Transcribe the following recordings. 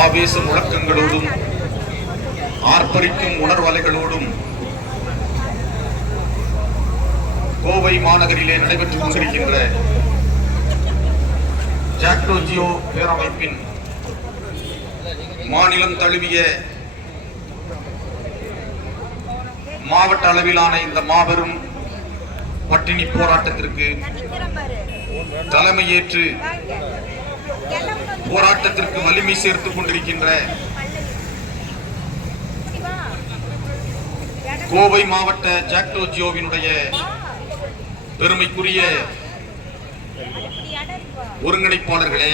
ஆவேச முழக்கங்களோடும் ஆர்ப்பரிக்கும் உணர்வலைகளோடும் கோவை மாநகரிலே நடைபெற்றுக் கொண்டிருக்கின்ற ஜாக்டோ ஜியோ பேரமைப்பின் மாநிலம் தழுவிய மாவட்ட அளவிலான இந்த மாபெரும் பட்டினி போராட்டத்திற்கு தலைமையேற்று போராட்டத்திற்கு வலிமை சேர்த்துக் கொண்டிருக்கின்ற கோவை மாவட்ட ஜாக்டோ ஜியோவினுடைய பெருமைக்குரிய ஒருங்கிணைப்பாளர்களே,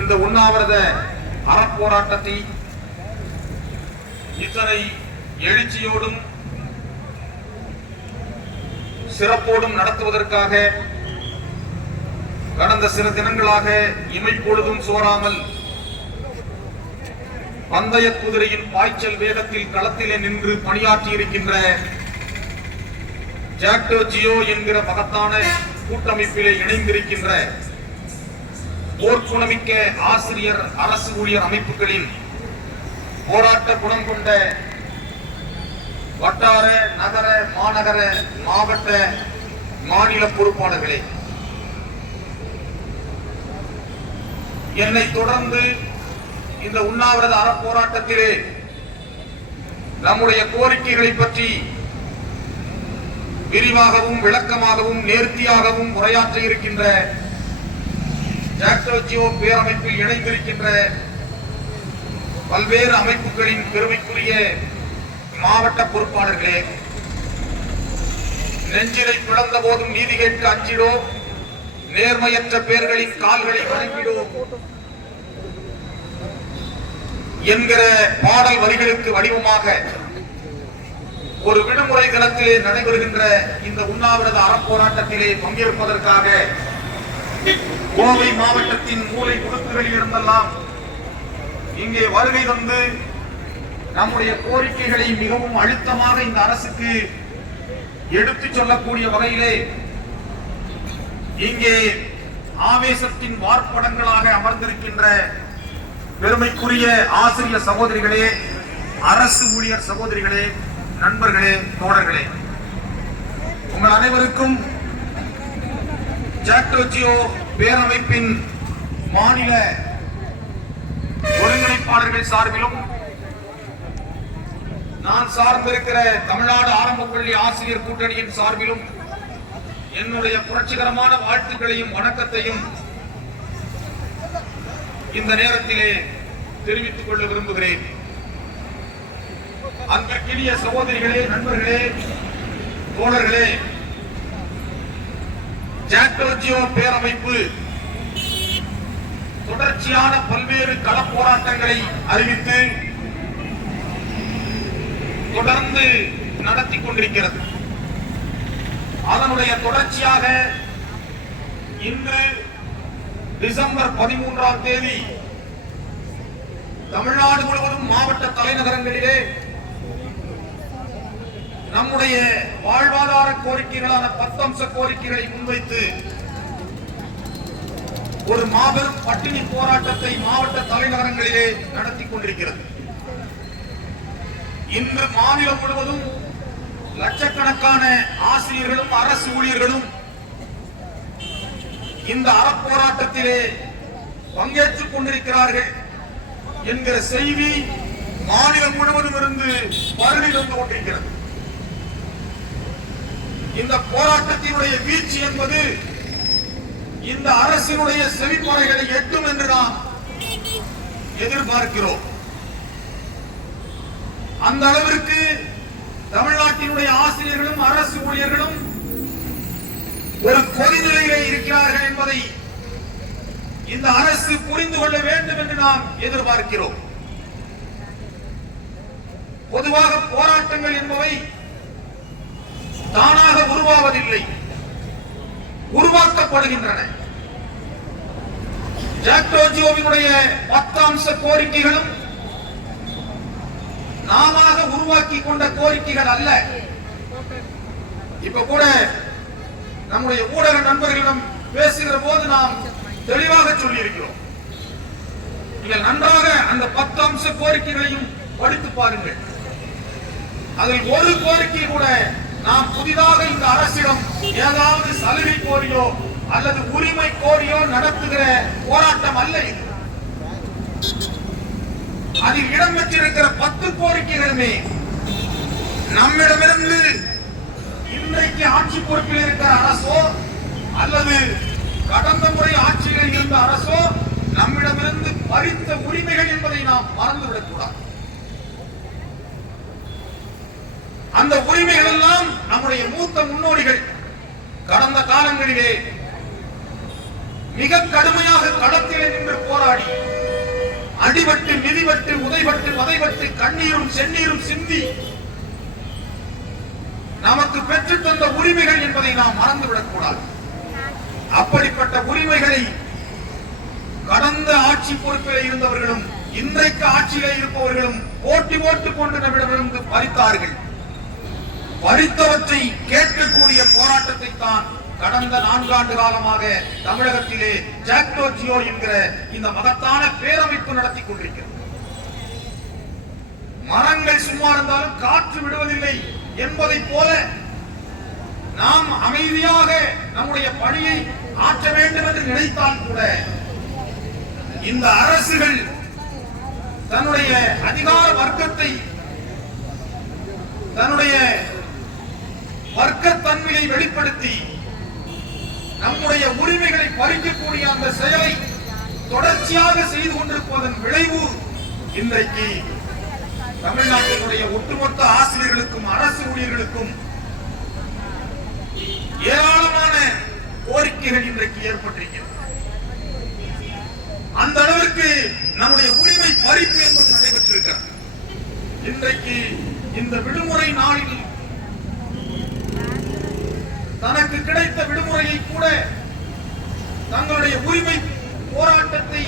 இந்த உண்ணாவிரத அறப்போராட்டத்தை இத்தனை எழுச்சியோடும் சிறப்போடும் நடத்துவதற்காக கடந்த சில தினங்களாக இமைப்பொழுதும் சோராமல் பந்தய குதிரையின் பாய்ச்சல் வேகத்தில் களத்திலே நின்று பணியாற்றி இருக்கின்ற ஜாக்டோ ஜியோ என்கிற மகத்தான கூட்டமைப்பிலே இணைந்திருக்கின்ற போர்க்குணமிக்க ஆசிரியர் அரசு ஊழியர் அமைப்புகளின் போராட்ட குணம் கொண்ட வட்டார நகர மாநகர மாவட்ட மாநில பொறுப்பாளர்களே, என்னை தொடர்ந்து இந்த உண்ணாவிரத அறப்போராட்டத்திலே நம்முடைய கோரிக்கைகளை பற்றி விரிவாகவும் விளக்கமாகவும் நேர்த்தியாகவும் உரையாற்ற இருக்கின்ற ஜாக்டோ ஜியோ பேரமைப்பில் இணைந்திருக்கின்ற பல்வேறு அமைப்புகளின் பெருமைக்குரிய மாவட்ட பொறுப்பாளர்களே, நெஞ்சிலை பிளந்த போதும் நீதி கேட்க அஞ்சிடோ, நேர்மையற்ற பேர்களின் கால்களை வணங்கிடோ என்கிற பாடல் வரிகளுக்கு வடிவமாக ஒரு விடுமுறை தினத்திலே நடைபெறுகின்ற இந்த உண்ணாவிரத அறப்போராட்டத்திலே பங்கேற்பதற்காக கோவை மாவட்டத்தின் மூலை முடுக்குகளில் இருந்தெல்லாம் இங்கே வருகை தந்து நம்முடைய கோரிக்கைகளை மிகவும் அழுத்தமாக இந்த அரசுக்கு எடுத்துச் சொல்லக்கூடிய வகையிலே இங்கே ஆவேசத்தின் வார்ப்படங்களாக அமர்ந்திருக்கின்ற பெருமைக்குரிய ஆசிரியர் சகோதரிகளே, அரசு ஊழியர் சகோதரிகளே, நண்பர்களே, தோழர்களே, உங்கள் அனைவருக்கும் ஜாக்டோ ஜியோ பேரமைப்பின் மாநில ஒருங்கிணைப்பாளர்கள் சார்பிலும் நான் சார்ந்திருக்கிற தமிழ்நாடு ஆரம்ப பள்ளி ஆசிரியர் கூட்டணியின் சார்பிலும் என்னுடைய புரட்சிகரமான வாழ்த்துக்களையும் வணக்கத்தையும் இந்த நேரத்திலே தெரிவித்துக் கொள்ள விரும்புகிறேன். அன்பிற்கினிய சகோதரிகளே, நண்பர்களே, தோழர்களே, ஜாக்டோ ஜியோ பேரமைப்பு தொடர்ச்சியான பல்வேறு கள போராட்டங்களை அறிவித்து தொடர்ந்து நடத்தி கொண்டிருக்கிறது. அதனுடைய தொடர்ச்சியாக இன்று டிசம்பர் 13ஆம் தேதி தமிழ்நாடு முழுவதும் மாவட்ட தலைநகரங்களிலே நம்முடைய வாழ்வாதார கோரிக்கைகளான 10 அம்ச கோரிக்கைகளை முன்வைத்து ஒரு மாபெரும் பட்டினி போராட்டத்தை மாவட்ட தலைநகரங்களிலே நடத்தி கொண்டிருக்கிறது. இன்று மாநிலம் முழுவதும் லட்சக்கணக்கான ஆசிரியர்களும் அரசு ஊழியர்களும் இந்த அறப்போராட்டத்திலே பங்கேற்றுக் கொண்டிருக்கிறார்கள் என்கிற செய்தி மாநிலம் முழுவதும் இருந்து வருகை வந்து கொண்டிருக்கிறது. இந்த போராட்டத்தினுடைய வீழ்ச்சி என்பது இந்த அரசினுடைய செவிமறைகளை எட்டும் என்று நாம் எதிர்பார்க்கிறோம். அந்த அளவிற்கு தமிழ்நாட்டினுடைய ஆசிரியர்களும் அரசு ஊழியர்களும் ஒரு கொதிநிலையிலே இருக்கிறார்கள் என்பதை இந்த அரசு புரிந்து கொள்ள வேண்டும் என்று நாம் எதிர்பார்க்கிறோம். பொதுவாக போராட்டங்கள் என்பவை தானாக உருவாவதில்லை, உருவாக்கப்படுகின்றன. ஜாக்டோ ஜியோவினுடைய 10 அம்ச கோரிக்கைகளும் நாம உருவாக்கி கொண்ட கோரிக்கைகள் அல்ல. இப்ப கூட நம்முடைய ஊடக நண்பர்களிடம் பேசுகிற போது நாம் தெளிவாக சொல்லி இருக்கிறோம். நீங்கள் நன்றாக அந்த 10 அம்ச கோரிக்கைகளையும் படித்து பாருங்கள். அதில் ஒரு கோரிக்கை கூட நாம் புதிதாக இந்த அரசிடம் ஏதாவது சலுகை கோரியோ அல்லது உரிமை கோரியோ நடத்துகிற போராட்டம் அல்ல இது. அதில் இடம்பெற்றிருக்கிற 10 கோரிக்கைகளுமே நம்மிடமிருந்து இன்றைக்கு ஆட்சி பொறுப்பில் இருக்கிற அரசோ அல்லது கடந்த முறை ஆட்சியில் இருந்த அரசோ நம்மிடமிருந்து பறித்த உரிமைகள் என்பதை நாம் மறந்துவிடக் கூடாது. அந்த உரிமைகள் எல்லாம் நம்முடைய மூத்த முன்னோடிகள் கடந்த காலங்களிலே மிக கடுமையாக களத்திலே நின்று போராடி அடிபட்டு மிதிபட்டு உதைபட்டு வதைபட்டு கண்ணீரும் செந்நீரும் சிந்தி நமக்கு பெற்று தந்த உரிமைகள் என்பதை நாம் மறந்துவிடக் கூடாது. அப்படிப்பட்ட உரிமைகளை கடந்த ஆட்சி பொறுப்பில் இருந்தவர்களும் இன்றைக்கு ஆட்சியிலே இருப்பவர்களும் போட்டி போட்டுக் கொண்டு நம்மிடமிருந்து பறித்தார்கள். பறித்தவற்றை கேட்கக்கூடிய போராட்டத்தை தான் கடந்த 4 ஆண்டு காலமாக தமிழகத்திலே ஜாக்டோ ஜியோ என்கிற இந்த மகத்தான பேரமைப்பு நடத்தி கொண்டிருக்கிறது. மரங்கள் சும்மா இருந்தாலும் காற்று விடுவதில்லை என்பதை போல நாம் அமைதியாக நம்முடைய பணியை ஆற்ற வேண்டும் என்று நினைத்தால் கூட இந்த அரசுகள் தன்னுடைய அதிகார வர்க்கத்தை தன்னுடைய வர்க்கத்தன்மையை வெளிப்படுத்தி நம்முடைய உரிமைகளை பறிக்கக்கூடிய அந்த செயலை தொடர்ச்சியாக செய்து கொண்டிருப்பதன் விளைவு இன்றைக்கு தமிழ்நாட்டினுடைய ஒட்டுமொத்த ஆசிரியர்களுக்கும் அரசு ஊழியர்களுக்கும் ஏராளமான கோரிக்கைகள் இன்றைக்கு ஏற்பட்டிருக்கிறது. அந்த அளவிற்கு நம்முடைய உரிமை பறிப்பு என்பது நடைபெற்றிருக்கிறது. இன்றைக்கு இந்த விடுமுறை நாளில் தனக்கு கிடைத்த விடுமுறையை கூட தங்களுடைய உரிமை போராட்டத்தை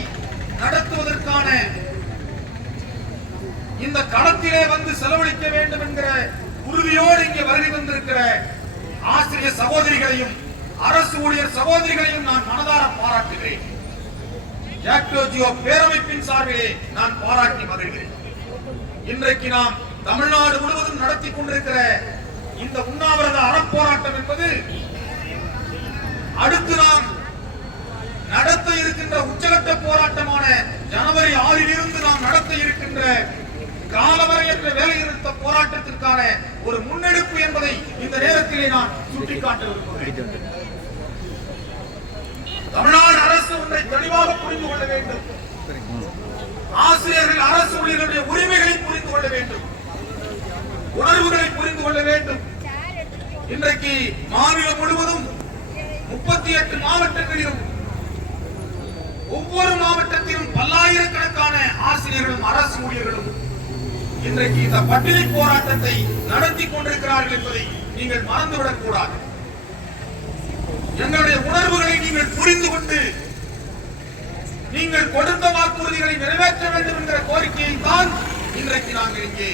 நடத்துவதற்கான இந்த களத்திலே வந்து செலவழிக்க வேண்டும் என்கிற உறுதியோடு இங்கே வருகை வந்திருக்கிற ஆசிரியர் சகோதரிகளையும் அரசு ஊழியர் சகோதரிகளையும் நான் மனதார பாராட்டுகிறேன். ஜாக்டோ ஜியோ பேரமைப்பின் சார்பிலே நான் பாராட்டி மகிழ்கிறேன். இன்றைக்கு நாம் தமிழ்நாடு முழுவதும் நடத்தி கொண்டிருக்கிற இந்த உண்ணாவிரத அறப்போராட்டம் என்பது அடுத்து நாம் நடத்த இருக்கின்ற உச்சகட்ட போராட்டமான ஜனவரி 6 இருந்து நாம் நடத்த இருக்கின்ற காலவரையற்ற வேலைநிறுத்த போராட்டத்திற்கான ஒரு முன்னெடுப்பு என்பதை இந்த நேரத்திலே நான் சுட்டிக்காட்ட விரும்புகிறேன். தமிழ்நாடு அரசு ஒன்றை தெளிவாக புரிந்து கொள்ள வேண்டும். ஆசிரியர்கள் அரசு ஊழியர்களுடைய உரிமைகளை புரிந்து கொள்ள வேண்டும், உணர்வுகளை புரிந்து கொள்ள வேண்டும். இன்றைக்கு மாநிலம் முழுவதும் 38 மாவட்டங்களிலும் ஒவ்வொரு மாவட்டத்திலும் பல்லாயிரக்கணக்கான ஆசிரியர்களும் அரசு ஊழியர்களும் இன்றைக்கு இந்த பட்டினி போராட்டத்தை நடத்தி கொண்டிருக்கிறார்கள் என்பதை நீங்கள் மறந்துவிடக் கூடாது. எங்களுடைய உணர்வுகளை நீங்கள் புரிந்து கொண்டு நீங்கள் கொடுத்த வாக்குறுதிகளை நிறைவேற்ற வேண்டும் என்கிற கோரிக்கையை தான் இன்றைக்கு நாங்கள் இங்கே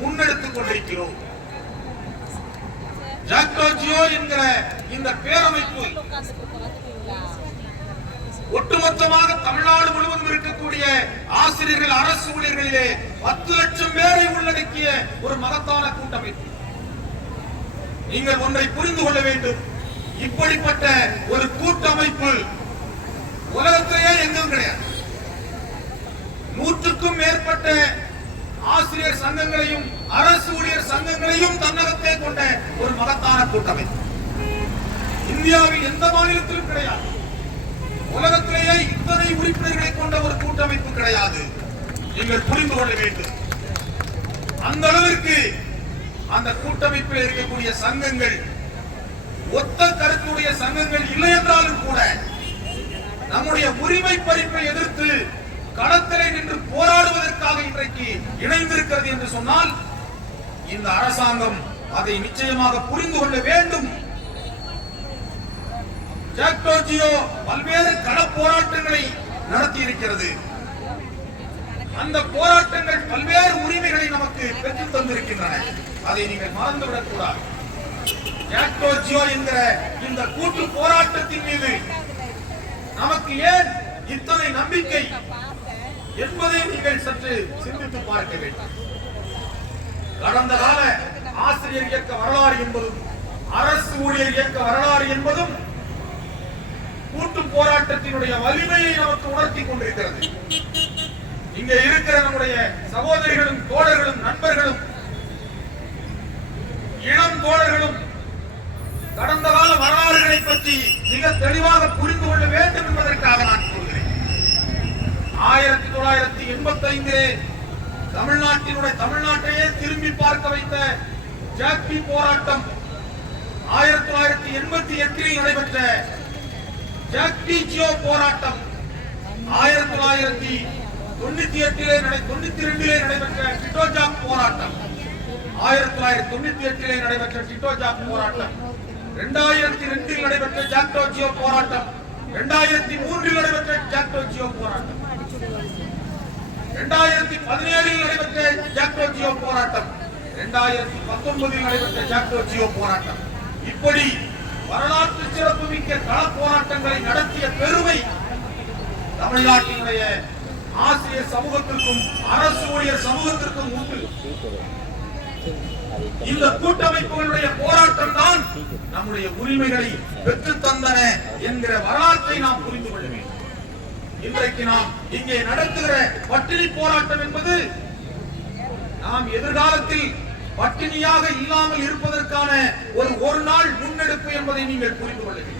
முன்னெடுத்துக் கொண்டிருக்கிறோம். ஜாக்டோ ஜியோ என்கிற இந்த பேரமைப்பு ஒட்டுமொத்தமாக தமிழ்நாடு முழுவதும் இருக்கக்கூடிய ஆசிரியர்கள் அரசு ஊழியர்களிலே 10 லட்சம் பேரை உள்ளடக்கிய ஒரு மகத்தான கூட்டமைப்பு. நீங்கள் ஒன்றை புரிந்து கொள்ள வேண்டும். இப்படிப்பட்ட ஒரு கூட்டமைப்பு உலகத்திலேயே எங்கும் கிடையாது. 100க்கும் மேற்பட்ட ஆசிரியர் சங்கங்களையும் அரசு ஊழியர் சங்கங்களையும் தன்னகத்தே கொண்ட ஒரு மகத்தான கூட்டமைப்பு இந்தியாவில் எந்த மாநிலத்திலும் கிடையாது. உலகத்திலேயே இத்தனை உறுப்பினர்களை கொண்ட ஒரு கூட்டமைப்பு கிடையாது. நீங்கள் புரிந்து கொள்ள வேண்டும். அந்த அளவிற்கு அந்த கூட்டமைப்பில் இருக்கக்கூடிய சங்கங்கள் ஒத்த கருத்துடைய சங்கங்கள் இல்லை என்றாலும் கூட நம்முடைய உரிமை பறிப்பை எதிர்த்து களத்திலே நின்று போராடுவதற்காக இன்றைக்கு இணைந்திருக்கிறது என்று சொன்னால் இந்த அரசாங்கம் அதை நிச்சயமாக புரிந்து கொள்ள வேண்டும். ஜாக்டோ ஜியோ பல்வேறு கள போராட்டங்களை நடத்தி இருக்கிறது. அந்த போராட்டங்கள் பல்வேறு உரிமைகளை நமக்கு பெற்றுத் தந்திருக்கின்றன. அதை நீங்கள் மறந்துவிடக் கூடாது. ஜாக்டோ ஜியோ என்கிற இந்த கூட்டு போராட்டத்தின் மீது நமக்கு ஏன் இத்தனை நம்பிக்கை என்பதை நீங்கள் சற்று சிந்தித்து பார்க்க வேண்டும். கடந்த கால ஆசிரியர் இயக்க வரலாறு என்பதும் அரசு ஊழியர் இயக்க வரலாறு என்பதும் கூட்டு போராட்டத்தினுடைய வலிமையை நமக்கு உணர்த்தி கொண்டிருக்கிறது. இங்கே இருக்கிற நம்முடைய சகோதரிகளும் தோழர்களும் நண்பர்களும் இளம் தோழர்களும் கடந்த கால வரலாறுகளை பற்றி மிக தெளிவாக புரிந்து கொள்ள வேண்டும் என்பதற்காக நான் கூறுகிறேன். 1985 தமிழ்நாட்டையே திரும்பி பார்க்க வைத்த ஜாக்டி போராட்டம், 1988 நடைபெற்ற ஜாக்டி ஜியோ போராட்டம், 1992 நடைபெற்ற டிட்டோ ஜாக் போராட்டம், 1998 நடைபெற்ற டிட்டோ ஜாக் போராட்டம், 2002 நடைபெற்ற ஜாக்டோ ஜியோ போராட்டம், 2003 நடைபெற்ற ஜாக்டோ ஜியோ போராட்டம், 2017 நடைபெற்ற ஜாக்டோ ஜியோ போராட்டம், 2019 நடைபெற்ற ஜாக்டோ ஜியோ போராட்டம். இப்படி வரலாற்று சிறப்புமிக்க கள போராட்டங்களை நடத்திய பெருமை தமிழ்நாட்டினுடைய ஆசிரியர் சமூகத்திற்கும் அரசு ஊழியர் சமூகத்திற்கும் உண்டு. இந்த கூட்டமைப்புகளுடைய போராட்டம் தான் நம்முடைய உரிமைகளை பெற்று தந்தன என்கிற வரலாற்றை நாம் புரிந்து கொள்ள வேண்டும். இன்றைக்கு நாம் இங்கே நடத்துகிற பட்டினி போராட்டம் என்பது நாம் எதிர்காலத்தில் பட்டினியாக இல்லாமல் இருப்பதற்கான ஒரு நாள் முன்னெடுப்பு என்பதை நீங்கள் புரிந்து கொள்ள வேண்டும்.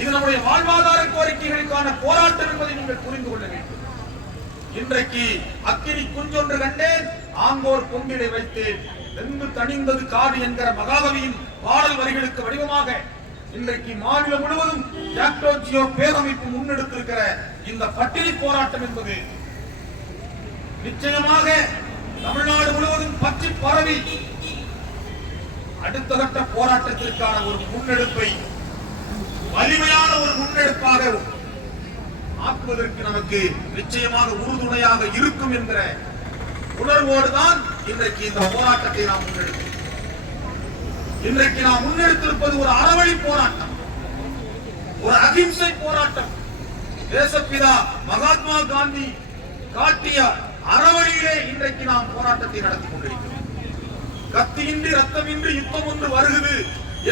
இது நம்முடைய வாழ்வாதார கோரிக்கைகளுக்கான போராட்டம் என்பதை நீங்கள் புரிந்து கொள்ள வேண்டும். இன்றைக்கு அக்கினி குஞ்சொன்று கண்டேன், ஆங்கோர் கொம்பிடை வைத்தேன், வெந்து தணிந்தது காடு என்கிற மகாகவியின் பாடல் வரிகளுக்கு வடிவமாக இன்றைக்கு மாநிலம் முழுவதும் ஜாக்டோ ஜியோ பேரமைப்பு முன்னெடுத்திருக்கிற இந்த பட்டினி போராட்டம் என்பது நிச்சயமாக தமிழ்நாடு முழுவதும் பற்றி பரவி அடுத்த கட்ட போராட்டத்திற்கான ஒரு முன்னெடுப்பை வலிமையான ஒரு முன்னெடுப்பாக ஆக்குவதற்கு நமக்கு நிச்சயமாக உறுதுணையாக இருக்கும் என்ற உணர்வோடுதான் இன்றைக்கு இந்த போராட்டத்தை நாம் முன்னெடுக்கிறோம். இன்றைக்கு நாம் முன்னெடுத்திருப்பது ஒரு அறவழி போராட்டம், ஒரு அகிம்சை போராட்டம். தேசப்பிதா மகாத்மா காந்தி காட்டிய அறவழியிலே இன்றைக்கு நாம் போராட்டத்தை நடத்தி கொண்டிருக்கிறோம். கத்தியின்றி ரத்தமின்றி யுத்தம் ஒன்று வருகிறது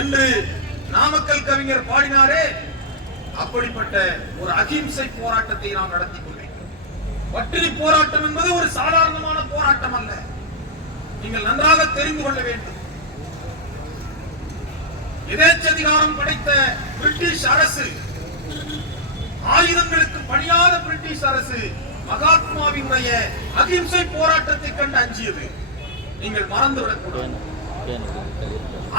என்று நாமக்கல் கவிஞர் பாடினாரே, அப்படிப்பட்ட ஒரு அகிம்சை போராட்டத்தை நாம் நடத்தி கொண்டிருக்கிறோம். பட்டினி போராட்டம் என்பது ஒரு சாதாரணமான போராட்டம் அல்ல. நீங்கள் நன்றாக தெரிந்து கொள்ள வேண்டும். எதேச்சதிகாரம் படைத்த பிரிட்டிஷ் அரசு, ஆயுதங்களுக்கு பணியாத பிரிட்டிஷ் அரசு மகாத்மாவினுடைய அகிம்சை போராட்டத்தை கண்டு அஞ்சியது. நீங்கள் மறந்துவிடக் கூடாது.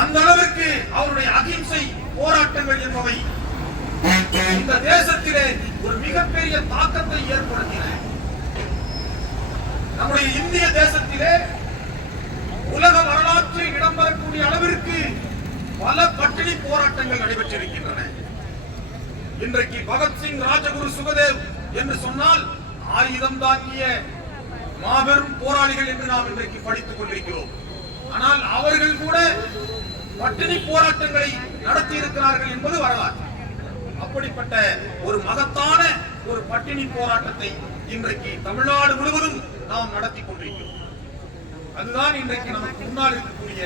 அந்த அளவிற்கு அவருடைய அகிம்சை போராட்டங்கள் என்பவை இந்த தேசத்திலே ஒரு மிகப்பெரிய தாக்கத்தை ஏற்படுத்தின. நம்முடைய இந்திய தேசத்திலே உலக வரலாற்றில் இடம்பெறக்கூடிய அளவிற்கு பல பட்டினி போராட்டங்கள் நடைபெற்றிருக்கின்றன. இன்றைக்கு பகத்சிங், ராஜகுரு, சுகதேவ் என்று சொன்னால் ஆயுதம் தாங்கிய மாபெரும் போராளிகள் என்று நாம் இன்றைக்கு படித்துக் கொண்டிருக்கிறோம். ஆனால் அவர்கள் கூட பட்டினி போராட்டங்களை நடத்தி இருக்கிறார்கள் என்பது வரலாறு. அப்படிப்பட்ட ஒரு மகத்தான ஒரு பட்டினி போராட்டத்தை இன்றைக்கு தமிழ்நாடு முழுவதும் நாம் நடத்தி கொண்டிருக்கிறோம். அதுதான் இன்றைக்கு நமக்கு முன்னால் இருக்கக்கூடிய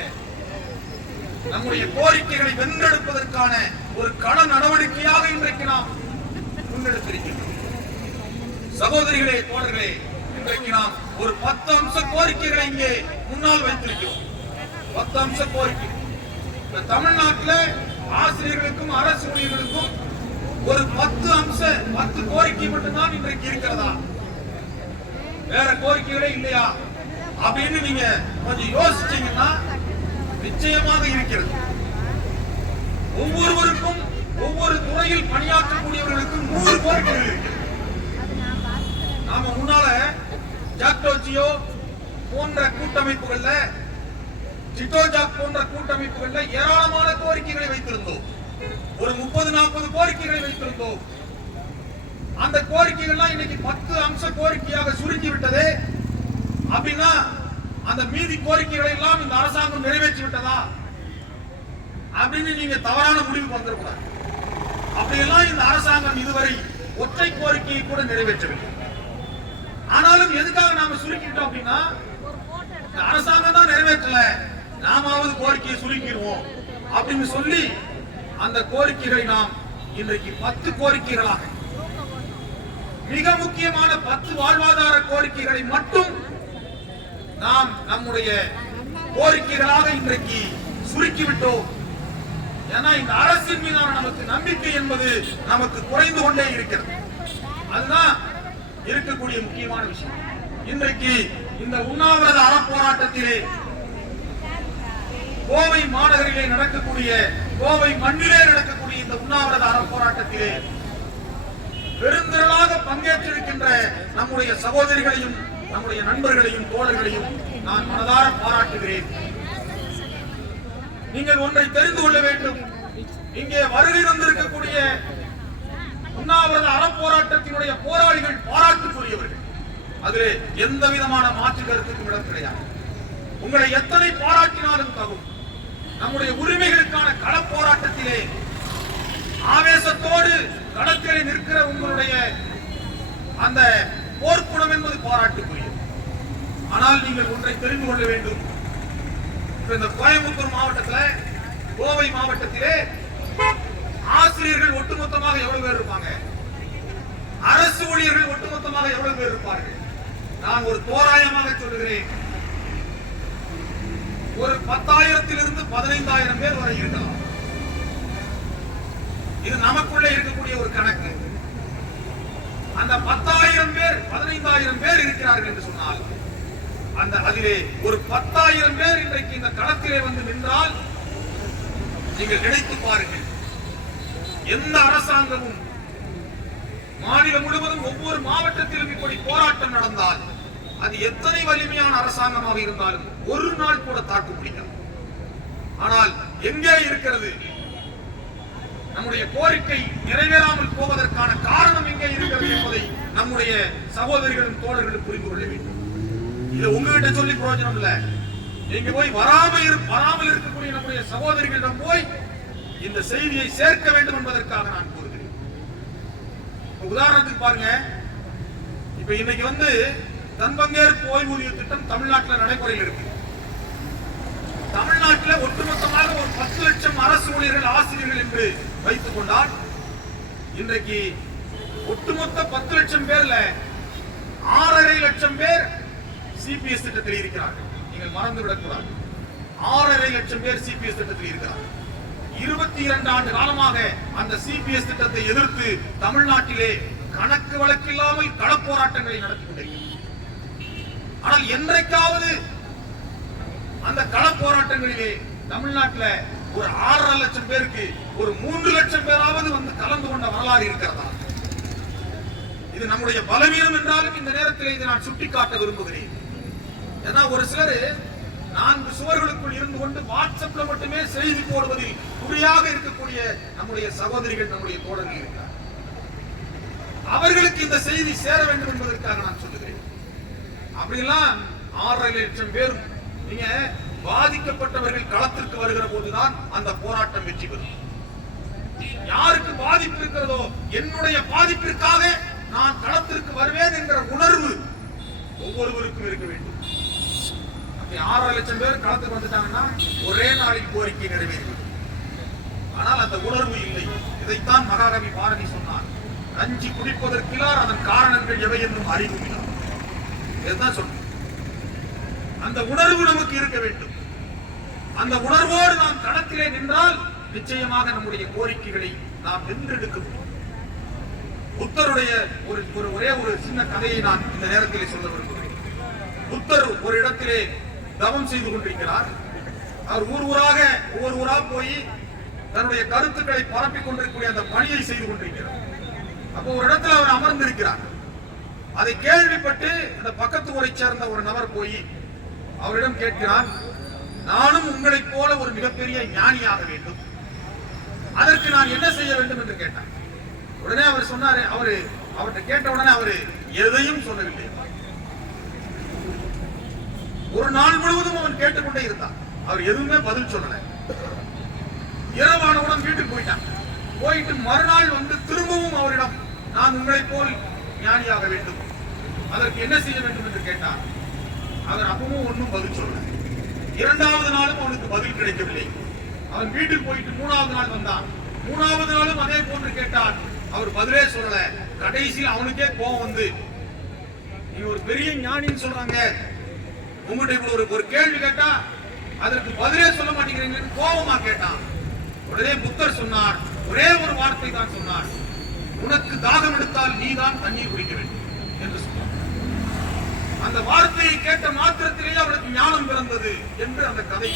நம்முடைய கோரிக்கைகளை வென்றெடுப்பதற்கான ஒரு கள நடவடிக்கையாக இன்றைக்கு நாம் முன்னெடுத்திருக்கிறோம். சகோதரிகளே, தோழர்களே, இன்றைக்கு நாம் ஒரு 10 அம்ச கோரிக்கைகளை இங்கே முன்னால் வைத்திருக்கிறோம். 10 அம்ச கோரிக்கை. தமிழ்நாட்டில் ஆசிரியர்களுக்கும் அரசு ஊழியர்களுக்கும் ஒரு 10 கோரிக்கை மட்டும்தான் இன்றைக்கு இருக்கிறதா? வேற கோரிக்கைகளே இல்லையா அப்படின்னு நீங்க கொஞ்சம் யோசிச்சீங்கன்னா நிச்சயமாக இருக்கிறது. ஒவ்வொருவருக்கும் ஒவ்வொரு துறையில் பணியாற்றக்கூடியவர்களுக்கும் 100 கோரிக்கைகள் இருக்கிறது. நாம முன்னால ஜாக்டோ ஜியோ போன்ற கூட்டமைப்புகள்ல, டிட்டோ ஜாக் போன்ற கூட்டமைப்புகள்ல ஏராளமான கோரிக்கைகளை வைத்திருந்தோம். ஒரு 30-40 கோரிக்கைகளை வைத்திருந்தோம். அந்த கோரிக்கைகள்லாம் இன்னைக்கு 10 அம்ச கோரிக்கையாக சுருங்கி விட்டது. அப்படின்னா அந்த மீதி கோரிக்கைகளை எல்லாம் இந்த அரசாங்கம் நிறைவேற்றி விட்டதா அப்படின்னு நீங்க தவறான முடிவுக்கு வந்துடக்கூடாது. அப்படியெல்லாம் இந்த அரசாங்கம் இதுவரை ஒற்றை கோரிக்கையை கூட நிறைவேற்றவில்லை. ஆனாலும் எதுக்காக நாம சுருக்கிட்டோம் அப்படின்னா, அரசாங்கம் தான் நிறைவேற்றல, நாமாவது கோரிக்கையை சுருக்கிடுவோம் அப்படின்னு சொல்லி அந்த கோரிக்கைகளை நாம் இன்றைக்கு 10 கோரிக்கைகளாக, மிக முக்கியமான 10 வாழ்வாதார கோரிக்கைகளை மட்டும் நாம் நம்முடைய கோரிக்கைகளாக இன்றைக்கு சுருக்கிவிட்டோம். ஏன்னா இந்த அரசின் மீதான நமக்கு நம்பிக்கை என்பது நமக்கு குறைந்து கொண்டே இருக்கிறது. அதுதான் இருக்கக்கூடிய முக்கியமான விஷயம். இன்றைக்கு இந்த உண்ணாவிரத அறப்போராட்டத்திலே கோவை மாநகரிலே நடக்கக்கூடிய, கோவை மண்ணிலே நடக்கக்கூடிய இந்த உண்ணாவிரத அறப்போராட்டத்திலே பெருந்திரளாக பங்கேற்றிருக்கின்ற நம்முடைய சகோதரிகளையும் நம்முடைய நண்பர்களையும் தோழர்களையும் நான் மனதார பாராட்டுகிறேன். நீங்கள் ஒன்றை தெரிந்து கொள்ள வேண்டும். இங்கே வருகை தந்திருக்கக்கூடிய உண்ணாவிரத அறப்போராட்டத்தினுடைய போராளிகள் பாராட்டுக்குரியவர்கள். அதிலே எந்த விதமான மாற்று கருத்துக்கும் இடம் கிடையாது. உங்களை எத்தனை பாராட்டினாலும் தகும். நம்முடைய உரிமைகளுக்கான களப்போராட்டத்திலே ஆவேசத்தோடு களத்திலே நிற்கிற உங்களுடைய அந்த போர்க்குணம் என்பது பாராட்டுக்குரியது. ஆனால் நீங்கள் ஒன்றை தெரிந்து கொள்ள வேண்டும். இந்த கோயம்புத்தூர் மாவட்டத்தில், கோவை மாவட்டத்திலே ஆசிரியர்கள் ஒட்டுமொத்தமாக எவ்வளவு பேர் இருப்பாங்க? அரசு ஊழியர்கள் ஒட்டுமொத்தமாக எவ்வளவு பேர் இருப்பார்கள்? நான் ஒரு தோராயமாக சொல்லுகிறேன், ஒரு 10,000 15,000 பேர் வரை இருக்கலாம். இது நமக்குள்ளே இருக்கக்கூடிய ஒரு கணக்கு. அந்த 10,000 பேர் 15,000 பேர் இருக்கிறார்கள் என்று சொன்னால், அந்த அதிலே ஒரு 10,000 பேர் இன்றைக்கு இந்த களத்திலே வந்து நின்றால் நீங்கள் நினைத்து பாருங்கள். எந்த அரசாங்கமும் மாநிலம் முழுவதும் ஒவ்வொரு மாவட்டத்திலும் இப்படி போராட்டம் நடந்தால் அது எத்தனை வலிமையான அரசாங்கமாக இருந்தாலும் ஒரு நாள் கூட தாக்கு பிடிக்கும். ஆனால் எங்கே இருக்கிறது? நம்முடைய கோரிக்கை நிறைவேறாமல் போவதற்கான காரணம் எங்கே இருக்கிறது என்பதை நம்முடைய சகோதரிகளும் தோழர்களும் புரிந்து கொள்ள வேண்டும். இது உங்ககிட்ட சொல்லி பிரயோஜனம் இல்ல. நீங்க போய் வராமல் இருக்கக்கூடிய நம்முடைய சகோதரிகளிடம் போய் இந்த செய்தியை சேர்க்க வேண்டும் என்பதற்காக நான் கூறுகிறேன். உதாரணத்துக்கு பாருங்க, இப்ப இன்னைக்கு வந்து தன்பங்கேற்பு ஓய்வூதிய திட்டம் தமிழ்நாட்டில் நடைமுறையில் இருக்கு. தமிழ்நாட்டில் ஒட்டுமொத்தமாக ஒரு 10 லட்சம் அரசு ஊழியர்கள் ஆசிரியர்கள் என்று வைத்துக் கொண்டால், இன்றைக்கு ஒட்டுமொத்த 10 லட்சம் பேர்ல 6.5 லட்சம் பேர் சிபிஎஸ் திட்டத்தில் இருக்கிறார்கள். நீங்கள் மறந்துவிடக் கூடாது. 6.5 லட்சம் பேர் சிபிஎஸ் திட்டத்தில் இருக்கிறார்கள். 22 ஆண்டு காலமாக அந்த சிபிஎஸ் திட்டத்தை எதிர்த்து தமிழ்நாட்டிலே கணக்கு வழக்கில்லாமல் களப்போராட்டங்களை நடத்தி கொண்டிருக்கிறார். ஆனால் என்றைக்காவது அந்த களப்போராட்டங்களிலே தமிழ்நாட்டில் ஒரு 6.5 லட்சம் பேருக்கு ஒரு 3 லட்சம் பேராவது வந்து கலந்து கொண்ட வரலாறு இருக்கிறதா? இது நம்முடைய பலவீனம் என்றாலும் இந்த நேரத்தில் இதை நான் சுட்டிக்காட்ட விரும்புகிறேன். ஏன்னா ஒரு சிலர் 4 சுவர்களுக்குள் இருந்து கொண்டு வாட்ஸ்அப்ல மட்டுமே செய்தி போடுவதில் குறியாக இருக்கக்கூடிய நம்முடைய சகோதரிகள், நம்முடைய தோழர்கள் இருக்கிறார். அவர்களுக்கு இந்த செய்தி சேர வேண்டும் என்பதற்காக நான் சொல்லுகிறேன். அப்படியெல்லாம் 6.5 லட்சம் பேர் நீங்க பாதிக்கப்பட்டவர்கள் களத்திற்கு வருகிற போதுதான் அந்த போராட்டம் வெற்றி பெறும். யாருக்கு பாதிப்பு இருக்கிறதோ, என்னுடைய பாதிப்பிற்காக நான் களத்திற்கு வருவேன் என்கிற உணர்வு ஒவ்வொருவருக்கும் இருக்க வேண்டும். 6.5 லட்சம் பேர் களத்துக்கு வந்துட்டாங்கன்னா ஒரே நாளில் கோரிக்கை நிறைவேறும். ஆனால் அந்த உணர்வு இல்லை. இதைத்தான் மகாகவி பாரதி சொன்னார், நஞ்சி குடிப்பதற்கிலார் அதன் காரணங்கள் எவை என்னும் அறிவும் இல்லை. இதுதான் சொல்றேன். அந்த உணர்வு நமக்கு இருக்க வேண்டும். அந்த உணர்வோடு நாம் களத்திலே நின்றால் நிச்சயமாக நம்முடைய கோரிக்கைகளை நாம் வென்றெடுக்க முடியும். புத்தருடைய ஒரே ஒரு சின்ன கதையை நான் இந்த நேரத்தில் சொல்ல விரும்புகிறேன். புத்தர் ஒரு இடத்திலே தவம் செய்து கொண்டிருக்கிறார். அவர் ஒவ்வொரு ஊரா போய் தன்னுடைய கருத்துக்களை பரப்பிக் கொண்டிருக்கக்கூடிய அந்த பணியை செய்து கொண்டிருக்கிறார். அப்போ ஒரு இடத்துல அவர் அமர்ந்திருக்கிறார். அதை கேள்விப்பட்டு அந்த பக்கத்து ஊரை சேர்ந்த ஒரு நபர் போய் அவரிடம் கேட்கிறார், நானும் உங்களைப் போல ஒரு மிகப்பெரிய ஞானியாக வேண்டும், அதற்கு நான் என்ன செய்ய வேண்டும் என்று கேட்டார். உடனே அவர் சொன்னாரு, அவர்கிட்ட கேட்ட உடனே அவர் எதையும் சொல்லவில்லை. ஒரு நாள் முழுவதும் அவன் கேட்டுக்கொண்டே இருந்தான். அவர் எதுவுமே பதில் சொல்லல. இரவானவுடன் வீட்டுக்கு போயிட்டான். போயிட்டு மறுநாள் வந்து திரும்பவும் அவரிடம், நான் உங்களைப் போல் ஞானியாக வேண்டும், அதற்கு என்ன செய்ய வேண்டும் என்று கேட்டார். அவர் அப்பவும் ஒன்றும் பதில் சொல்லல. இரண்டாவது நாளும் அவனுக்கு பதில் கிடைக்கவில்லை. அவன் வீட்டுக்கு போயிட்டு மூணாவது நாள் வந்தான். மூணாவது நாளும் அதே போன்று கேட்டான். அவர் பதிலே சொல்லல. கடைசியில் அவனுக்கே கோபம் வந்து, நீ ஒரு பெரிய ஞானின்னு சொல்றாங்க, உங்கள்கிட்ட ஒரு கேள்வி கேட்டா அதற்கு பதிலே சொல்ல மாட்டேங்கிறீங்கன்னு கோபமா கேட்டான். உடனே புத்தர் சொன்னார், ஒரே ஒரு வார்த்தை தான் சொன்னார், உனக்கு தாகம் எடுத்தால் நீ தான் தண்ணீர் குடிக்க வேண்டும் என்று சொன்னார். அந்த வார்த்தையை கேட்ட மாத்திரத்திலேயே அவனுக்கு ஞானம் பிறந்தது என்று அந்த கதை.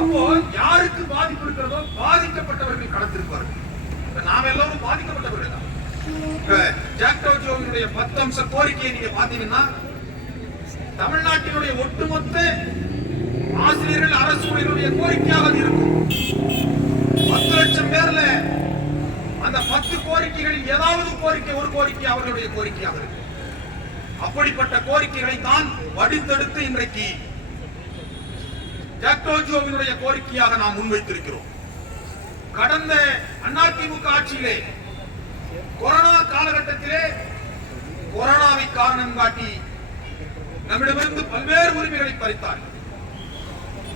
அப்போ யாருக்கு பாதிப்பு இருக்கிறதோ பாதிக்கப்பட்டவர்கள் கடத்திருப்பார்கள். நாம எல்லாரும் பாதிக்கப்பட்டவர்கள் தான். ஜாக்டோ ஜியோவினுடைய 10 அம்ச கோரிக்கையை நீங்க பாத்தீங்கன்னா, தமிழ்நாட்டினுடைய ஒட்டுமொத்த ஆசிரியர்கள் அரசு ஊழியர்களுடைய கோரிக்கையாக இருக்கும். 10 லட்சம் பேர்ல அந்த 10 கோரிக்கைகளில் ஏதாவது ஒரு கோரிக்கை அவர்களுடைய கோரிக்கையாக இருக்கு. அப்படிப்பட்ட கோரிக்கைகளை தான் வடித்தெடுத்து இன்றைக்கு ஜாக்டோ ஜியோவினுடைய கோரிக்கையாக நாம் முன்வைத்திருக்கிறோம். கடந்த அதிமுக ஆட்சியிலே கொரோனா காலகட்டத்திலே கொரோனாவை காரணம் காட்டி நம்மிடமிருந்து பல்வேறு உரிமைகளை பறித்தார்கள்.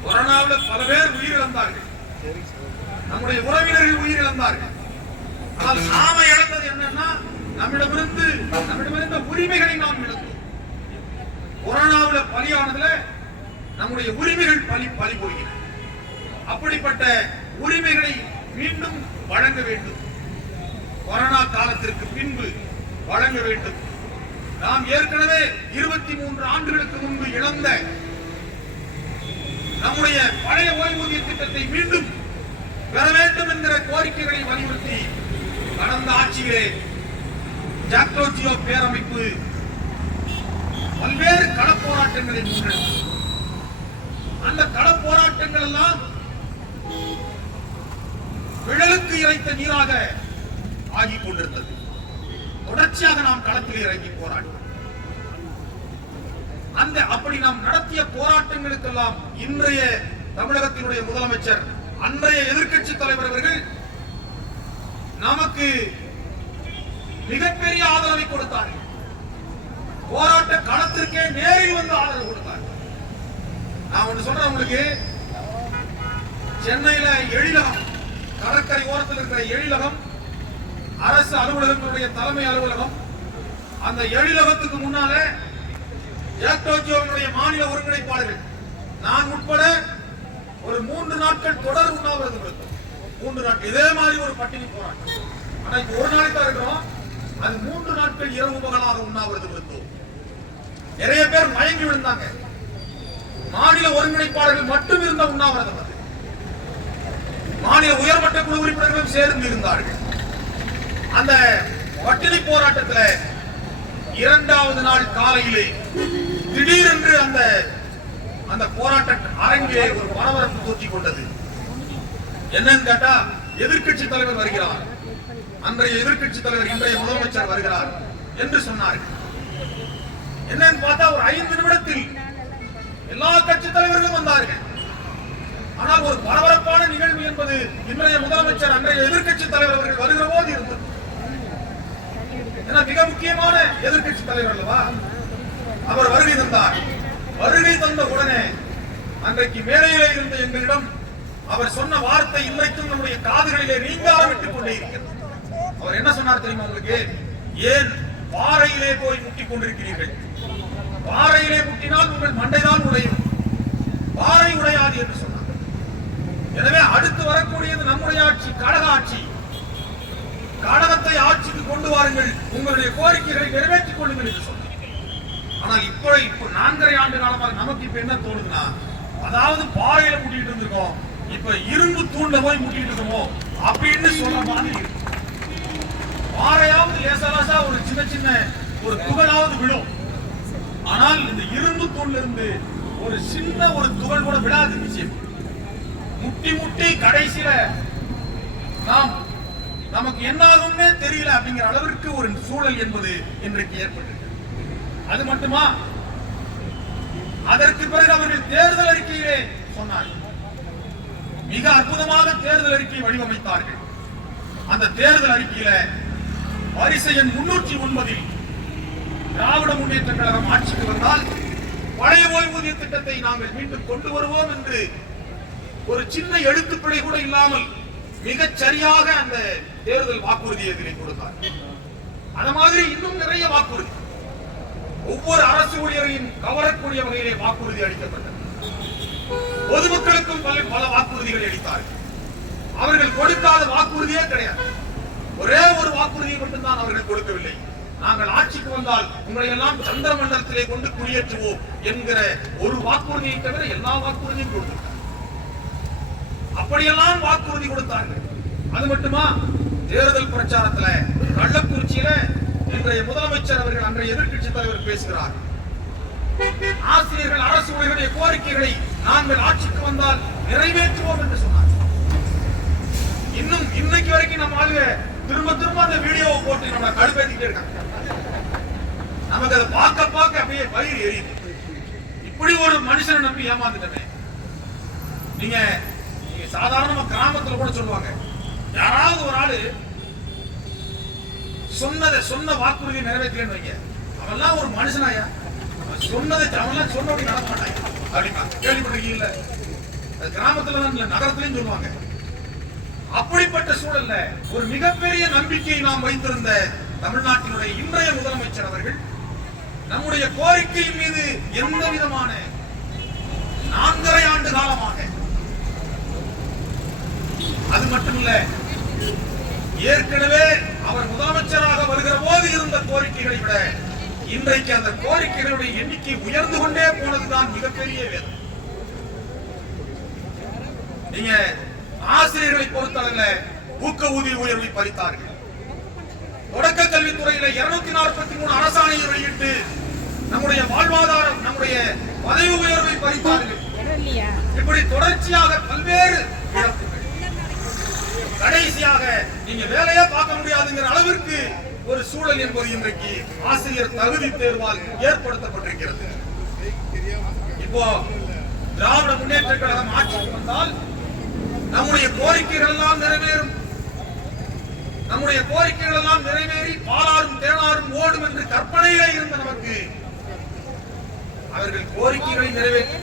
கொரோனாவில் பல பேர் உயிரிழந்தார்கள், நம்முடைய உறவினர்கள் உயிரிழந்தார்கள். ஆனால் நாம இழந்தது என்னன்னா, நம்மிடமிருந்த உரிமைகளை நாம் இழந்தோம். கொரோனாவில் பலியானதுல நம்முடைய உரிமைகள் பலி போகின்றன. அப்படிப்பட்ட உரிமைகளை மீண்டும் வழங்க வேண்டும். கொரோனா காலத்திற்கு பின்பு வழங்க வேண்டும். நாம் ஏற்கனவே 23 ஆண்டுகளுக்கு முன்பு இழந்த நம்முடைய பழைய ஓய்வூதிய திட்டத்தை மீண்டும் பெற வேண்டும் என்கிற கோரிக்கைகளை வலியுறுத்தி கடந்த ஆட்சியிலே ஜாக்டோ ஜியோ பேரமைப்பு பல்வேறு களப்போராட்டங்களை முன்னெடுத்தது. அந்த களப்போராட்டங்கள் எல்லாம் விழலுக்கு இறைத்த நீராக ஆகிக் கொண்டிருந்தது. தொடர்ச்சியாக நாம் களத்தில் இறங்கி போராடினோம். அப்படி நாம் நடத்திய போராட்டங்களுக்கெல்லாம் இன்றைய தமிழகத்தினுடைய முதலமைச்சர், அன்றைய எதிர்க்கட்சி தலைவர் அவர்கள் நமக்கு மிகப்பெரிய ஆதரவை கொடுத்தார்கள். போராட்ட களத்திற்கே நேரில் வந்து ஆதரவு கொடுத்தார்கள். நான் ஒன்று சொல்றேன் உங்களுக்கு, சென்னையில எழிலகம், கடற்கரை ஓரத்தில் இருக்கிற எழிலகம் அரசு அலுவலகங்களுடைய தலைமை அலுவலகம், அந்த எழிலகத்துக்கு முன்னால ஜாக்டோ ஜியோவினுடைய மாநில ஒருங்கிணைப்பாளர்கள் நான் உட்பட ஒரு 3 நாட்கள் தொடர் உண்ணாவிரதம் இருந்தோம். 3 நாட்கள் இதே மாதிரி ஒரு பட்டினி போராட்டம். ஆனா இப்ப ஒரு நாளைக்கு தான் இருக்கிறோம். அது 3 நாட்கள் இரவு பகலாக உண்ணாவிரதம் இருந்தோம். நிறைய பேர் மயங்கி விழுந்தாங்க. மாநில ஒருங்கிணைப்பாளர்கள் மட்டும் இருந்த உண்ணாவிரதம் அது. மாநில உயர்மட்ட குழு உறுப்பினர்களும் சேர்ந்து இருந்தார்கள். அந்த பட்டினி போராட்டத்தில் 2வது நாள் காலையிலே திடீரென்று அந்த போராட்ட அரங்கிலே ஒரு பரபரப்பு தோற்றிக் கொண்டது. என்னன்னு கேட்டா, எதிர்க்கட்சி தலைவர் வருகிறார், அன்றைய எதிர்க்கட்சி தலைவர் இன்றைய முதலமைச்சர் வருகிறார் என்று சொன்னார்கள். என்னன்னு பார்த்தா ஒரு 5 நிமிடத்தில் எல்லா கட்சி தலைவர்களும் வந்தார்கள். ஆனால் ஒரு பரபரப்பான நிகழ்வு என்பது இன்றைய முதலமைச்சர் அன்றைய எதிர்க்கட்சி தலைவர் அவர்கள் வருகிற போது இருந்தது. மிக முக்கியமான எதிர்க்கட்சி தலைவர் அல்லவா, அவர் வருகை தந்தார். வருகை தந்த உடனே அன்றைக்கு மேடையிலே இருந்த எங்களிடம் அவர் சொன்ன வார்த்தை இன்றைக்கும் நம்முடைய காதுகளிலே நீங்காமல் விட்டுக் கொண்டே இருக்கிறது. அவர் என்ன சொன்னார் தெரியுமா உங்களுக்கு? ஏன் பாறையிலே போய் முட்டிக் கொண்டிருக்கிறீர்கள்? பாறையிலே முட்டினால் உங்கள் மண்டைதான் உடையும், பாறை உடையாது என்று சொன்னார். எனவே அடுத்து வரக்கூடியது நம்முடைய ஆட்சி, கழக ஆட்சி. கழகத்தை ஆட்சிக்கு கொண்டு வாருங்கள், உங்களுடைய கோரிக்கைகளை நிறைவேற்றிக் கொள்ளுங்கள் என்று சொன்னார். ஆனால் இப்போ 4.5 ஆண்டு காலமாக நமக்கு இப்ப என்ன தோணுதுன்னா, அதாவது பாறையில முட்டிட்டு இருந்திருக்கோம், இப்ப இரும்பு தூண்ல போய் முட்டிட்டு இருக்கோமோ அப்படின்னு சொல்ற மாதிரி இருக்கு. பாறையாவது லேசா ஒரு சின்ன ஒரு துகளாவது விழும். ஆனால் இந்த இரும்பு தூண்ல இருந்து ஒரு சின்ன ஒரு துகள் கூட விழாது. நிச்சயம் முட்டி கடைசியில நமக்கு என்ன ஆகும்னே தெரியல அப்படிங்கிற அளவிற்கு ஒரு சூழல் என்பது இன்றைக்கு ஏற்பட்டு. அது மட்டுமா, அதற்கு பிறகு அவர்கள் தேர்தல் அறிக்கையிலே சொன்னார்கள். மிக அற்புதமாக தேர்தல் அறிக்கையை வடிவமைத்தார்கள். அந்த தேர்தல் அறிக்கையில வரிசை எண் 309 திராவிட முன்னேற்ற கழகம் ஆட்சிக்கு வந்தால் பழைய ஓய்வூதிய திட்டத்தை நாங்கள் மீண்டும் கொண்டு வருவோம் என்று ஒரு சின்ன எழுத்துப்பிழை கூட இல்லாமல் மிகச் சரியாக அந்த தேர்தல் வாக்குறுதி எதிரே கொடுத்தார். அந்த மாதிரி இன்னும் நிறைய வாக்குறுதி ஒவ்வொரு அரசு ஊழியரையும் கவரக்கூடிய வகையிலே வாக்குறுதி அளிக்கப்பட்டது. பொதுமக்களுக்கும் பல வாக்குறுதிகளை அளித்தார்கள். அவர்கள் கொடுக்காத வாக்குறுதியே கிடையாது. ஒரே ஒரு வாக்குறுதியை மட்டும்தான் அவர்கள் கொடுக்கவில்லை. நாங்கள் ஆட்சிக்கு வந்தால் உங்களை எல்லாம் சந்திர மண்டலத்திலே கொண்டு குடியேற்றுவோம் என்கிற ஒரு வாக்குறுதியை தவிர எல்லா வாக்குறுதியும் கொடுத்தார்கள். அப்படியெல்லாம் வாக்குறுதி கொடுத்தார்கள். அது மட்டுமா, தேர்தல் பிரச்சாரத்துல கள்ளக்குறிச்சியில இன்றைய முதலமைச்சர் அவர்கள் அன்றைய எதிர்க்கட்சி தலைவர் பேசுகிறார். ஆசிரியர்கள் அரசு ஊழியர்களுடைய கோரிக்கைகளை நாங்கள் ஆட்சிக்கு வந்தால் நிறைவேற்றுவோம் என்று சொன்னார். இன்னும் இன்னைக்கு வரைக்கும் நம்ம ஆளுங்க திரும்ப திரும்ப அந்த வீடியோவை போட்டு நம்ம கடுப்பேற்றிட்டே இருக்காங்க. நமக்கு அதை பார்க்க அப்படியே வயிறு எரியுது. இப்படி ஒரு மனுஷனை நம்பி ஏமாந்துட்டமே. நீங்க சாதாரணமா கிராமத்துல கூட சொல்லுவாங்க, யாராவது ஒரு ஆளு சொன்ன வாக்குறுதியை நிறைவேற்றலன்னு வைங்க, அவெல்லாம் ஒரு மனுஷனாயா? சொன்னதை அவெல்லாம் சொன்னபடி நடக்க மாட்டாங்க அப்படின்னா கேள்விப்பட்டிருக்கீங்கல்ல? கிராமத்துல தான் இல்ல, நகரத்திலையும் சொல்லுவாங்க. அப்படிப்பட்ட சூழல்ல ஒரு மிகப்பெரிய நம்பிக்கையை நாம் வைத்திருந்த தமிழ்நாட்டினுடைய இன்றைய முதலமைச்சர் அவர்கள் நம்முடைய கோரிக்கையின் மீது எந்த விதமான 4.5 ஆண்டு காலமாக, அது மட்டுமல்ல, ஏற்கனவே அவர் முதலமைச்சராக வருகிற போது இருந்த கோரிக்கைகளை விட இன்றைக்கு அந்த கோரிக்கைகளுடைய எண்ணிக்கை உயர்ந்து கொண்டே போனதுதான் மிகப்பெரிய வேதனை. நீங்க ஆசிரியர்களை பொறுத்தளவில் ஊக்க ஊதிய உயர்வை பறித்தார்கள். தொடக்க கல்வித்துறையில 243 அரசாணையை வெளியிட்டு நம்முடைய வாழ்வாதாரம், நம்முடைய பதவி உயர்வை பறித்தார்கள். இப்படி தொடர்ச்சியாக பல்வேறு இழப்புகள். கடைசியாக நீங்க வேலையே பார்க்க முடியாதுங்கிற அளவிற்கு ஒரு சூழல் என்பது இன்றைக்கு ஆசிரியர் தகுதி தேர்வால் ஏற்படுத்தப்பட்டிருக்கிறது. இப்போ திராவிட முன்னேற்ற கழகம் ஆட்சிக்கு வந்தால் நம்முடைய கோரிக்கைகள் எல்லாம் நிறைவேறும். நம்முடைய கோரிக்கைகள் எல்லாம் நிறைவேறி பாலாறும் தேனாரும் ஓடும் என்று கற்பனையிலே இருந்த நமக்கு அவர்கள் கோரிக்கைகளை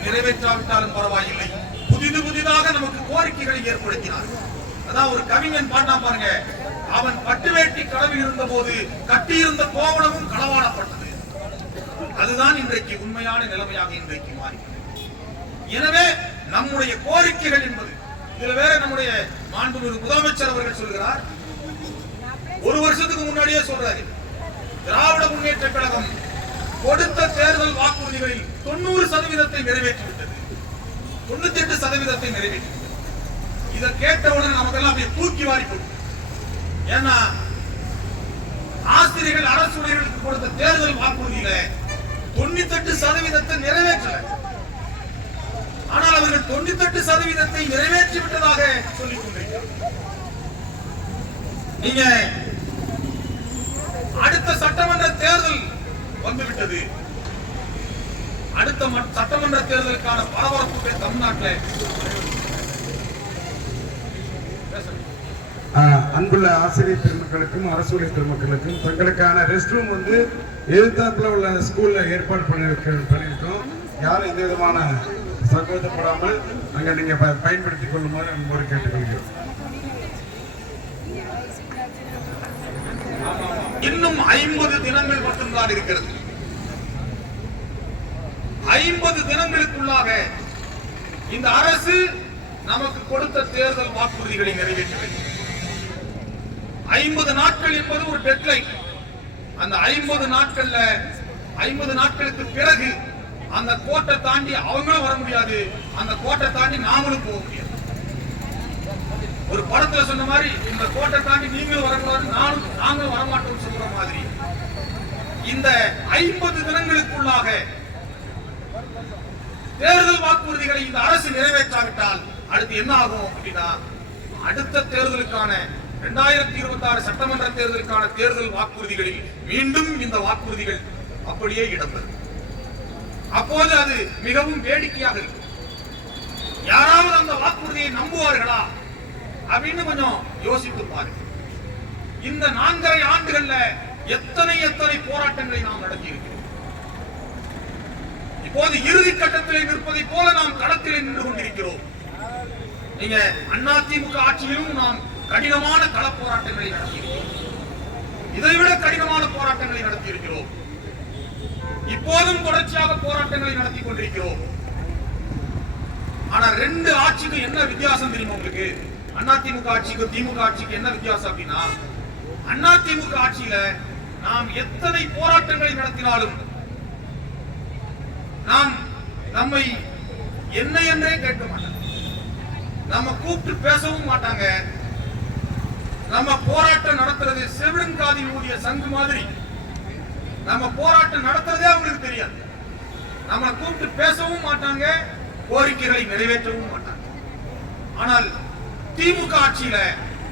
நிறைவேற்றாவிட்டாலும் பரவாயில்லை, புதிதாக நமக்கு கோரிக்கைகளை ஏற்படுத்தினார்கள். அதான் ஒரு கவிஞன் பாண்டா பாருங்க, அவன் பட்டு வேட்டி களவில் இருந்த போது கட்டியிருந்த கோவணமும் களவாடப்பட்டது. அதுதான் இன்றைக்கு உண்மையான நிலைமையாக இன்றைக்கு மாறி. எனவே நம்முடைய கோரிக்கைகள் என்பது, இதுல வேற நம்முடைய மாண்புமிகு முதலமைச்சர் அவர்கள் சொல்கிறார், ஒரு வருஷத்துக்கு முன்னாடியே சொல்றாரு, திராவிட முன்னேற்ற கழகம் கொடுத்த தேர்தல் வாக்குறுதிகளில் 90% நிறைவேற்றிவிட்டது, 98% நிறைவேற்றிவிட்டது. இதை கேட்டவுடன் நமக்கெல்லாம் அப்படியே தூக்கி வாரி போடும். ஏன்னா ஆசிரியர்கள் அரசு ஊழியர்களுக்கு கொடுத்த தேர்தல் வாக்குறுதியில 98% நிறைவேற்றல. ஆனால் அவர்கள் 98% நிறைவேற்றி விட்டதாக சொல்லிக் கொண்டிருக்கிறார். நீங்க அடுத்த சட்டமன்ற தேர்தல் வந்துவிட்டது. அடுத்த சட்டமன்ற தேர்தலுக்கான பரபரப்புகள் தமிழ்நாட்டில். அன்புள்ள ஆசிரியர் பெருமக்களுக்கும் அரசு ஊழியர் பெருமக்களுக்கும் தங்களுக்கான ரெஸ்ட் ரூம் வந்து எதிர்த்தாப்புல உள்ள ஸ்கூல்ல ஏற்பாடு பண்ணியிருக்கோம். யாரும் எந்த விதமான சங்கோதப்படாமல் அங்க நீங்க பயன்படுத்திக் கொள்ளுமாறு அன்போடு கேட்டுக்கொள்கிறோம். இன்னும் 50 தினங்கள் மட்டும்தான் இருக்கிறது. 50 தினங்களுக்குள்ளாக இந்த அரசு நமக்கு கொடுத்த தேர்தல் வாக்குறுதிகளை நிறைவேற்ற வேண்டும். 50 நாட்கள் என்பது ஒரு டெட்லைன். அந்த 50 நாட்கள்ல 50 நாட்களுக்கு பிறகு அந்த கோட்டை தாண்டி அவங்களும் வர முடியாது, அந்த கோட்டை தாண்டி நாமளும் போக முடியாது. ஒரு படத்துல சொன்ன மாதிரி, இந்த கோட்டை தாண்டி நீங்களும் வரக்கூடாது, நாங்களும் வரமாட்டோம் சொல்ற மாதிரி, இந்த 50 தினங்களுக்குள்ளாக தேர்தல் வாக்குறுதிகளை இந்த அரசு நிறைவேற்றாவிட்டால் அடுத்து என்ன ஆகும் அப்படின்னா, அடுத்த தேர்தலுக்கான 2026 சட்டமன்ற தேர்தலுக்கான தேர்தல் வாக்குறுதிகளில் மீண்டும் இந்த வாக்குறுதிகள் அப்படியே இடம்பெறும். அப்போது அது மிகவும் வேடிக்கையாக இருக்கும். யாராவது அந்த வாக்குறுதியை நம்புவார்களா அப்படின்னு கொஞ்சம் யோசித்து பாருங்க. இந்த 4.5 ஆண்டுகள்ல எத்தனை போராட்டங்களை நாம் நடத்தி இருக்கிறோம். இப்போது இறுதி கட்டத்திலே நிற்பதை போல நாம் களத்திலே நின்று கொண்டிருக்கிறோம். நீங்க அதிமுக ஆட்சியிலும் நாம் கடினமான கள போராட்டங்களை நடத்தியிருக்கிறோம். இதைவிட கடினமான போராட்டங்களை நடத்தியிருக்கிறோம். இப்போதும் தொடர்ச்சியாக போராட்டங்களை நடத்தி கொண்டிருக்கிறோம். ஆனா 2 ஆட்சிக்கு என்ன வித்தியாசம் தெரியுமா உங்களுக்கு? அதிமுக ஆட்சிக்கு திமுக ஆட்சிக்கு என்ன வித்தியாசம் அப்படின்னா, அதிமுக ஆட்சியில நாம் எத்தனை போராட்டங்களை நடத்தினாலும் நாம் நம்மை என்ன என்றே கேட்க மாட்டாங்க. நம்ம கூப்பிட்டு பேசவும் மாட்டாங்க. நம்ம போராட்டம் நடத்துறது செவிழுங்காதி ஊதிய சங்கு மாதிரி. நம்ம போராட்டம் நடத்துறதே அவங்களுக்கு தெரியாது. நம்மளை கூப்பிட்டு பேசவும் மாட்டாங்க, கோரிக்கைகளை நிறைவேற்றவும் மாட்டாங்க. ஆனால் திமுக ஆட்சியில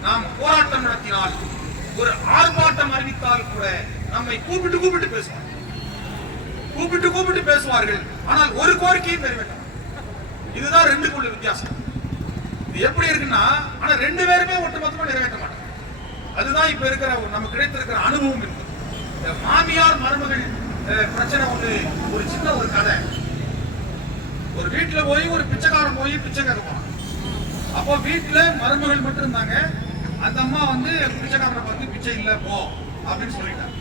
நாம் போராட்டம் நடத்தினால், ஒரு ஆர்ப்பாட்டம் அறிவித்தால் கூட நம்மை கூப்பிட்டு பேசுவார்கள். ஆனால் ஒரு கோரிக்கையும் நிறைவேற்ற. இதுதான் 2க்குள்ள வித்தியாசம். இது எப்படி இருக்குன்னா, ஆனா 2 பேருமே ஒட்டுமொத்தமா நிறைவேற்ற மாட்டாங்க. அதுதான் இப்ப இருக்கிற நமக்கு கிடைத்திருக்கிற அனுபவம் என்பது. மாமியார் மருமகள் பிரச்சனை ஒண்ணு, ஒரு சின்ன ஒரு கதை. ஒரு வீட்டுல போய் ஒரு பிச்சைக்காரன் போய் பிச்சை கேட்க போனான். அப்போ வீட்டுல மருமகள் மட்டும் இருந்தாங்க. அந்த அம்மா வந்து பிச்சைக்காரனை பார்த்து பிச்சை இல்ல போ அப்படின்னு சொல்லிட்டாங்க.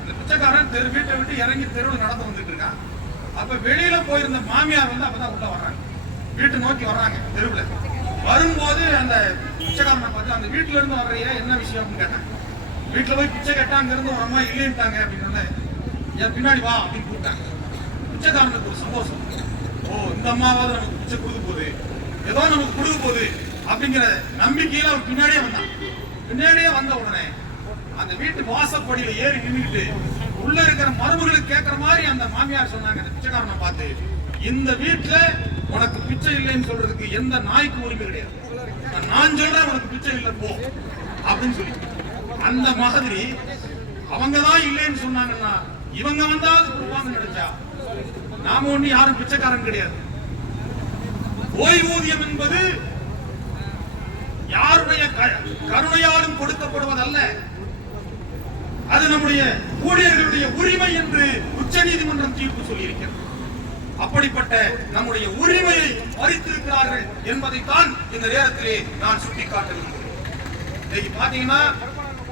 அந்த பிச்சைக்காரன் வீட்டை விட்டு இறங்கி தெருவில் நடந்து வந்துட்டு இருக்கான். அப்ப வெளியில போயிருந்த மாமியார் வந்து அப்பதான் உள்ள வர்றாங்க, வீட்டை நோக்கி வர்றாங்க. தெருவுல வரும்போது அந்த பிச்சைக்காரனை பார்த்து, அந்த வீட்டுல இருந்து வர்றைய என்ன விஷயம் அப்படின்னு கேட்டாங்க. வீட்டுல போய் பிச்சை கேட்டா அங்க இருந்து ஒரு அம்மா இல்லைன்ட்டாங்க அப்படின்னு, என் பின்னாடி வா அப்படின்னு கூப்பிட்டாங்க. பிச்சைக்காரனுக்கு ஒரு சந்தோஷம். ஓ, இந்த அம்மாவாவது நமக்கு பிச்சை கொடுக்க போகுது, ஏதோ நமக்கு கொடுக்க போகுது அப்படிங்கிற நம்பிக்கையில அவன் பின்னாடியே வந்தான். பின்னாடியே வந்த உடனே அந்த வீட்டு வாசப்படியில ஏறி நின்றுட்டு உள்ள இருக்கிற மருமகளுக்கு கேட்கிற மாதிரி அந்த மாமியார் சொன்னாங்க அந்த பிச்சைக்காரனை பார்த்து, இந்த வீட்டுல உனக்கு பிச்சை இல்லைன்னு சொல்றதுக்கு எந்த நாய்க்கு உரிமை கிடையாது. நான் சொல்றேன் உனக்கு பிச்சை இல்லை போ அப்படின்னு சொல்லி. அந்த மாதிரி அவங்கதான் இல்லைன்னு சொன்னாங்கன்னா இவங்க வந்தாவது கொடுப்பாங்கன்னு நினைச்சா, நாம ஒண்ணு யாரும் பிச்சைக்காரன் கிடையாது. ஓய்வூதியம் என்பது யாருடைய கருணையாலும் கொடுக்கப்படுவதல்ல, அது நம்முடைய ஊழியர்களுடைய உரிமை என்று உச்சநீதிமன்றம் தீர்ப்பு சொல்லியிருக்கிறது. அப்படிப்பட்ட நம்முடைய உரிமையை பறித்திருக்கிறார்கள் என்பதைத்தான் இந்த நேரத்திலே நான் சுட்டிக்காட்ட விரும்புகிறேன். இன்னைக்கு பாத்தீங்கன்னா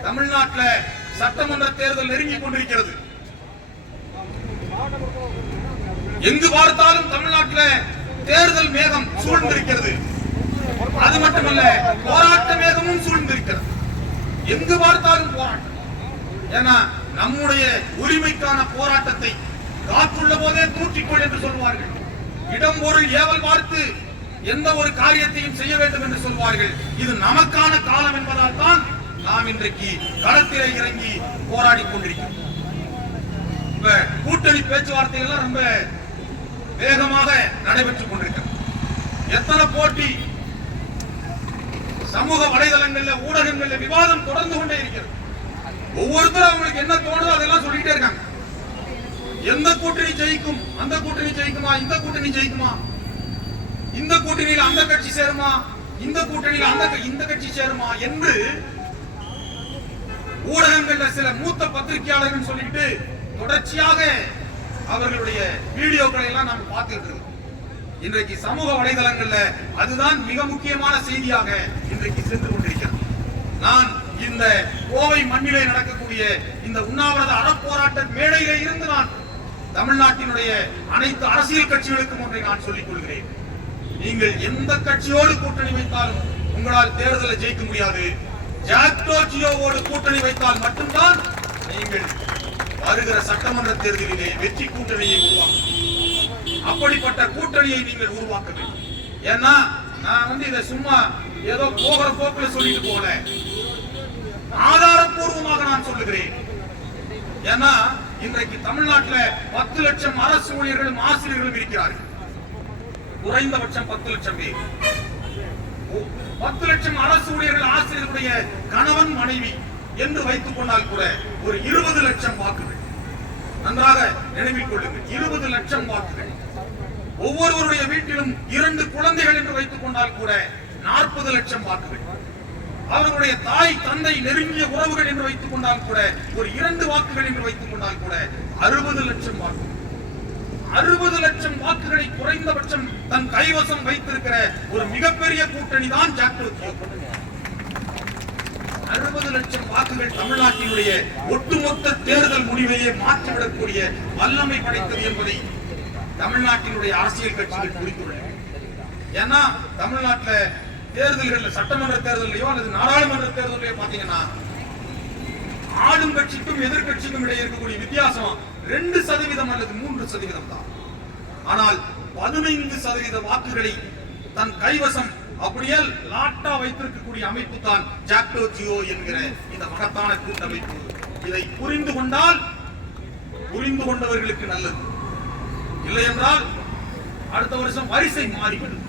தமிழ்நாட்டில் சட்டமன்ற தேர்தல் நெருங்கிக் கொண்டிருக்கிறது. எங்கு பார்த்தாலும் தமிழ்நாட்டில் தேர்தல் மேகம் சூழ்ந்திருக்கிறது. அது மட்டுமல்ல, போராட்ட மேகமும் சூழ்ந்திருக்கிறது. எங்கு பார்த்தாலும் போராட்டம். ஏன்னா நம்முடைய உரிமைக்கான போராட்டத்தை காற்றுள்ள போதே தூற்றிக்கொள் என்று சொல்வார்கள். இடம் பொருள் ஏவல் பார்த்து எந்த ஒரு காரியத்தையும் செய்ய வேண்டும் என்று சொல்வார்கள். இது நமக்கான காலம் என்பதால் தான் நாம் இன்றைக்கு களத்திலே இறங்கி போராடி கொண்டிருக்கிறோம். இப்ப கூட்டணி பேச்சுவார்த்தைகள் ரொம்ப வேகமாக நடைபெற்றுக் கொண்டிருக்கிறது. எத்தனை போட்டி, சமூக வலைதளங்கள்ல ஊடகங்கள்ல விவாதம் தொடர்ந்து கொண்டே இருக்கிறது. ஒவ்வொருத்தரும் அவங்களுக்கு என்ன தோணுதோ அதெல்லாம் சொல்லிட்டே இருக்காங்க. எந்த கூட்டணி ஜெயிக்கும், அந்த கூட்டணி ஜெயிக்குமா, இந்த கூட்டணி ஜெயிக்குமா, இந்த கூட்டணியில் அந்த கட்சி சேருமா, இந்த கூட்டணியில் இந்த கட்சி சேருமா என்று ஊடகங்கள்ல சில மூத்த பத்திரிகையாளர்கள் சொல்லிட்டு தொடர்ச்சியாக அவர்களுடைய வீடியோக்களை எல்லாம் நாம் பார்த்துட்டு இருக்கோம். இன்றைக்கு சமூக வலைதளங்கள்ல அதுதான் மிக முக்கியமான செய்தியாக இன்றைக்கு சென்று கொண்டிருக்கிறது. நான் இந்த கோவை மண்ணிலே நடக்கக்கூடிய இந்த உண்ணாவிரத அறப்போராட்ட மேடையிலே இருந்து நான் தமிழ்நாட்டினுடைய அனைத்து அரசியல் கட்சிகளுக்கும் ஒன்றை நான் சொல்லிக் கொள்கிறேன். நீங்கள் எந்த கட்சியோடு கூட்டணி வைத்தாலும் உங்களால் தேர்தலை ஜெயிக்க முடியாது. ஜாக்டோ ஜியோவோடு கூட்டணி வைத்தால் மட்டும்தான் நீங்கள் வருகிற சட்டமன்ற தேர்தலிலே வெற்றி கூட்டணியை உருவாக்க. அப்படிப்பட்ட கூட்டணியை நீங்கள் உருவாக்க வேண்டும். ஏன்னா நான் இதை சும்மா ஏதோ போகிற போக்குல சொல்லிட்டு போல, ஆதாரப்பூர்வமாக நான் சொல்லுகிறேன். ஏன்னா இன்றைக்கு தமிழ்நாட்டில் 10 லட்சம் அரசு ஊழியர்களும் ஆசிரியர்களும் இருக்கிறார்கள். குறைந்தபட்சம் 10 லட்சம் பேர். 10 லட்சம் அரசு ஊழியர்கள் ஆசிரியர்களுடைய கணவன் மனைவி என்று வைத்துக் கொண்டால் கூட ஒரு 20 லட்சம் வாக்குகள். நன்றாக நினைவில் கொள்ளுங்கள். 20 லட்சம் வாக்குகள். ஒவ்வொருவருடைய வீட்டிலும் 2 குழந்தைகள் என்று வைத்துக் கொண்டால் கூட 40 லட்சம் வாக்குகள். அவர்களுடைய தாய் தந்தை நெருங்கிய உறவுகள் என்று வைத்துக் கொண்டால் கூட ஒரு 2 வாக்குகள் என்று வைத்துக் கொண்டால் கூட 60 லட்சம் வாக்குகள். 60 லட்சம் வாக்குகளை குறைந்தபட்சம் தன் கைவசம் வைத்திருக்கிற ஒரு மிகப்பெரிய கூட்டணி தான் ஜாக்டோ. 60 லட்சம் வாக்குகள் தமிழ்நாட்டினுடைய ஒட்டுமொத்த தேர்தல் முடிவையே மாற்றிவிடக்கூடிய வல்லமை படைத்தது என்பதை தமிழ்நாட்டினுடைய அரசியல் கட்சிகள் புரிந்துள்ளன. ஏன்னா தமிழ்நாட்டில் தேர்தல்கள், சட்டமன்ற தேர்தலையோ அல்லது நாடாளுமன்ற தேர்தலையோ பாத்தீங்கன்னா ஆளும் கட்சிக்கும் எதிர்கட்சிக்கும் இடையே இருக்கக்கூடிய வித்தியாசம் 2% அல்லது 3% தான். ஆனால் 15% வாக்குகளை தன் கைவசம் அப்படியே லாட்டா வைத்திருக்கக்கூடிய அமைப்பு தான் ஜாக்டோ ஜியோ என்கிற இந்த மகத்தான கூட்டமைப்பு. இதை புரிந்து கொண்டால் புரிந்து கொண்டவர்களுக்கு நல்லது, இல்லை என்றால் அடுத்த வருஷம் வரிசை மாறிவிடும்.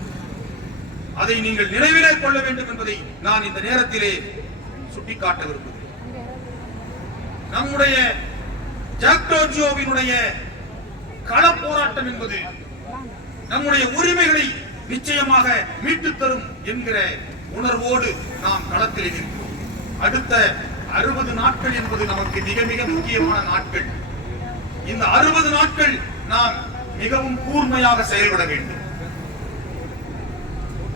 அதை நீங்கள் நினைவிலே கொள்ள வேண்டும் என்பதை நான் இந்த நேரத்திலே சுட்டிக்காட்ட விரும்புகிறேன். நம்முடைய ஜாக்டோ ஜியோவினுடைய கள போராட்டம் என்பது நம்முடைய உரிமைகளை நிச்சயமாக மீட்டு தரும் என்கிற உணர்வோடு நாம் களத்தில் இருக்கிறோம். அடுத்த 60 நாட்கள் என்பது நமக்கு மிக மிக முக்கியமான நாட்கள். இந்த 60 நாட்கள் நாம் மிகவும் கூர்மையாக செயல்பட வேண்டும்.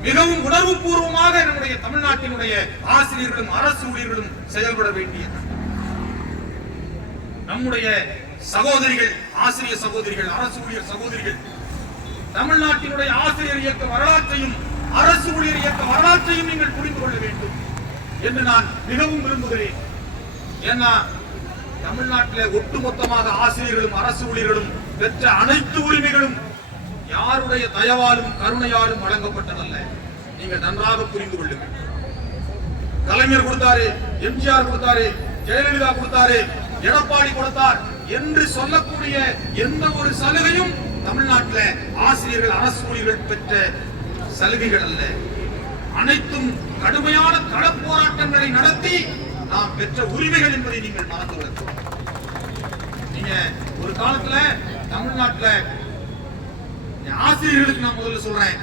மிகவும் உணர்வு பூர்வமாக நம்முடைய தமிழ்நாட்டினுடைய ஆசிரியர்களும் அரசு ஊழியர்களும் செயல்பட வேண்டியது. நம்முடைய சகோதரிகள், ஆசிரியர் சகோதரிகள், அரசு ஊழியர் சகோதரிகள் தமிழ்நாட்டினுடைய ஆசிரியர் இயக்க வரலாற்றையும் அரசு ஊழியர் இயக்க வரலாற்றையும் நீங்கள் புரிந்து கொள்ள வேண்டும் என்று நான் மிகவும் விரும்புகிறேன். ஏன்னா தமிழ்நாட்டில் ஒட்டுமொத்தமாக ஆசிரியர்களும் அரசு ஊழியர்களும் பெற்ற அனைத்து உரிமைகளும் யாருடைய தயவாலும் கருணையாலும் வழங்கப்பட்டதல்ல. நீங்கள் நன்றாக புரிந்து கொள்ளுங்கள். கலைஞர் கொடுத்தாரு, எம்ஜிஆர் கொடுத்தாரு, ஜெயலலிதா கொடுத்தாரு, எடப்பாடி கொடுத்தார் என்று சொல்லக்கூடிய எந்த ஒரு சலுகையும் தமிழ்நாட்டில் ஆசிரியர்கள் அரசு ஊழியர்கள் பெற்ற சலுகைகள் அல்ல. அனைத்தும் கடுமையான கள போராட்டங்களை நடத்தி நாம் பெற்ற உரிமைகள் என்பதை நீங்கள் மறந்து விடக்கூடாது. நீங்க ஒரு காலத்துல தமிழ்நாட்டில் ஆசிரியர்களுக்கு நான் முதல்ல சொல்றேன்,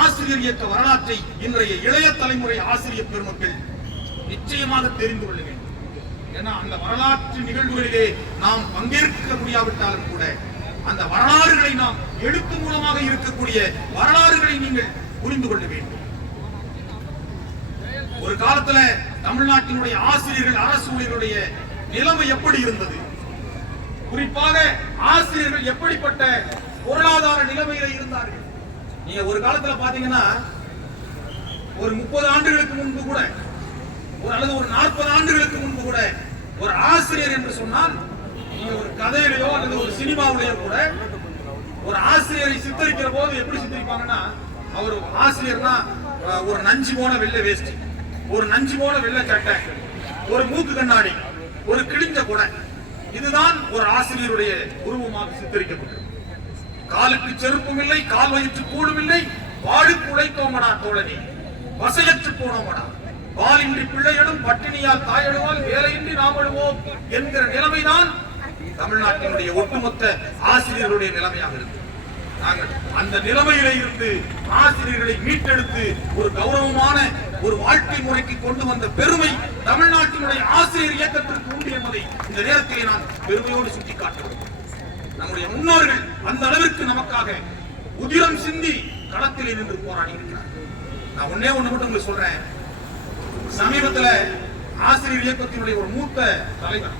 ஆசிரியர் இயக்க வரலாற்றை இன்றைய இளைய தலைமுறை ஆசிரியர் பெருமக்கள் நிச்சயமாக தெரிந்து கொள்ள வேண்டும். ஏன்னா அந்த வரலாற்று நிகழ்வுகளிலே நாம் பங்கேற்க முடியாவிட்டாலும் கூட அந்த வரலாறுகளை நாம் எழுத்து மூலமாக இருக்கக்கூடிய வரலாறுகளை நீங்கள் புரிந்து கொள்ள வேண்டும். ஒரு காலத்துல தமிழ்நாட்டினுடைய ஆசிரியர்கள் அரசு ஊழியர்களுடைய நிலைமை எப்படி இருந்தது, குறிப்பாக ஆசிரியர்கள் எப்படிப்பட்ட பொருளாதார நிலைமையில இருந்தார்கள். நீங்க ஒரு காலத்துல பாத்தீங்கன்னா ஒரு 30 ஆண்டுகளுக்கு முன்பு கூட அல்லது ஒரு 40 ஆண்டுகளுக்கு முன்பு கூட ஒரு ஆசிரியர் என்று சொன்னால் நீங்க ஒரு கதையிலையோ அல்லது ஒரு சினிமாவிலேயோ கூட ஒரு ஆசிரியரை சித்தரிக்கிற போது எப்படி சித்தரிப்பாங்கன்னா, அவர் ஆசிரியர்னா ஒரு நஞ்சு போன வெள்ளை வேஷ்டி, ஒரு நஞ்சு போன வெள்ளை சட்டை, ஒரு மூக்கு கண்ணாடி, ஒரு கிழிஞ்ச குடை, இதுதான் ஒரு ஆசிரியருடைய உருவமாக சித்தரிக்கப்பட்டது. காலுக்கு செருப்பும் இல்லை, கால் வயிற்று கூடும் இல்லை, வாழுக்கு உழைத்தோமடா தோழனே, வசையற்று போனோமடா, பாலின்றி பிள்ளையடும் பட்டினியால் தாயழுவால் வேலையின்றி நாம் எழுவோம் என்கிற நிலைமைதான் தமிழ்நாட்டினுடைய ஒட்டுமொத்த ஆசிரியர்களுடைய நிலைமையாக இருக்கு. நாங்கள் அந்த நிலைமையிலே இருந்து ஆசிரியர்களை மீட்டெடுத்து ஒரு கௌரவமான ஒரு வாழ்க்கை முறைக்கு கொண்டு வந்த பெருமை தமிழ்நாட்டினுடைய ஆசிரியர் இயக்கத்திற்கு உண்டு என்பதை இந்த நேரத்திலே நான் பெருமையோடு சுட்டிக்காட்டுகிறேன். நம்முடைய முன்னோர்கள் அந்த அளவிற்கு நமக்காக உதிரம் சிந்தி களத்தில் நின்று போராடி இருக்கிறார். நான் ஒன்னே ஒண்ணு மட்டும் உங்களுக்கு சொல்றேன். சமீபத்துல ஆசிரியர் இயக்கத்தினுடைய ஒரு மூத்த தலைவர்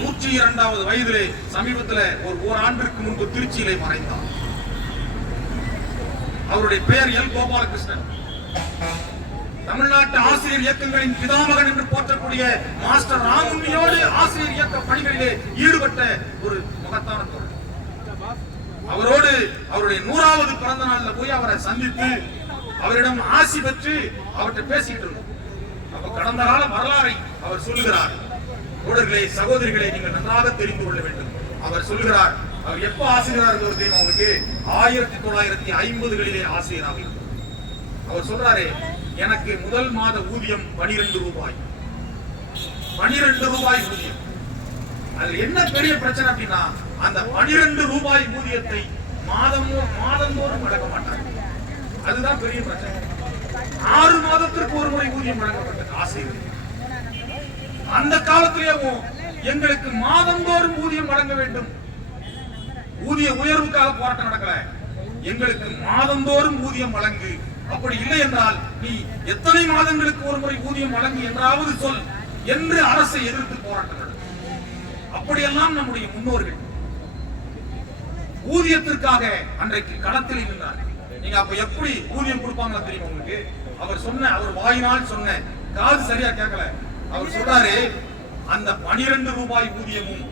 102வது வயதிலே சமீபத்தில் ஒரு ஓராண்டிற்கு முன்பு திருச்சியிலே மறைந்தார். அவருடைய பெயர் எல் கோபாலகிருஷ்ணன். தமிழ்நாட்டு ஆசிரியர் இயக்கங்களின் பிதாமகன் என்று போற்றக்கூடிய மாஸ்டர் ராமுண்ணியோடு ஆசிரியர் இயக்க பணிகளிலே ஈடுபட்ட ஒரு மகத்தான தோழர். அவரோடு அவருடைய 100வது பிறந்த நாள்ல போய் அவரை சந்தித்து அவரிடம் ஆசி பெற்று அவர்கிட்ட பேசிட்டு இருந்தோம். அப்ப கடந்த கால வரலாறை அவர் சொல்லுகிறார். தோழர்களே, சகோதரிகளை நீங்கள் நன்றாக தெரிந்து கொள்ள வேண்டும். அவர் சொல்கிறார், அவர் எப்ப ஆசிரியராக தெரியுமா உங்களுக்கு? 1950களிலே ஆசிரியராக இருந்தார். அவர் சொல்றாரு, எனக்கு முதல் மாத ஊதியம் 12 ரூபாய். 12 ரூபாய் ஊதியம். அதுல என்ன பெரிய பிரச்சனை அப்படின்னா அந்த 12 ரூபாய் ஊதியத்தை மாதந்தோறும் வழங்க மாட்டாங்க. அதுதான் பெரிய பிரச்சனை. 6 மாதத்திற்கு ஒரு முறை ஊதியம் வழங்கப்பட்டது ஆசிரியர். அந்த காலத்திலேயும் எங்களுக்கு மாதந்தோறும் ஊதியம் வழங்க வேண்டும். ஊதிய உயர்வுக்காக போராட்டம் நடக்கல, எங்களுக்கு மாதந்தோறும் ஊதியம் வழங்கு. அப்படி இல்லை என்றால் நீ எத்தனை மாதங்களுக்கு ஒரு முறை ஊதியம் வழங்கு என்றாவது சொல் என்று அரசை எதிர்த்து போராட்டம் நடக்கும். அப்படியெல்லாம் நம்முடைய முன்னோர்கள் ஊதியத்திற்காக அன்றைக்கு களத்தில் இருந்தார். நீங்க அப்ப எப்படி ஊதியம் கொடுப்பாங்களா தெரியுமா உங்களுக்கு? அவர் வாயினால் சொன்ன, காது சரியா கேட்கல. அவர் சொல்றாரு, அந்த 12 ரூபாய் ஊதியமும்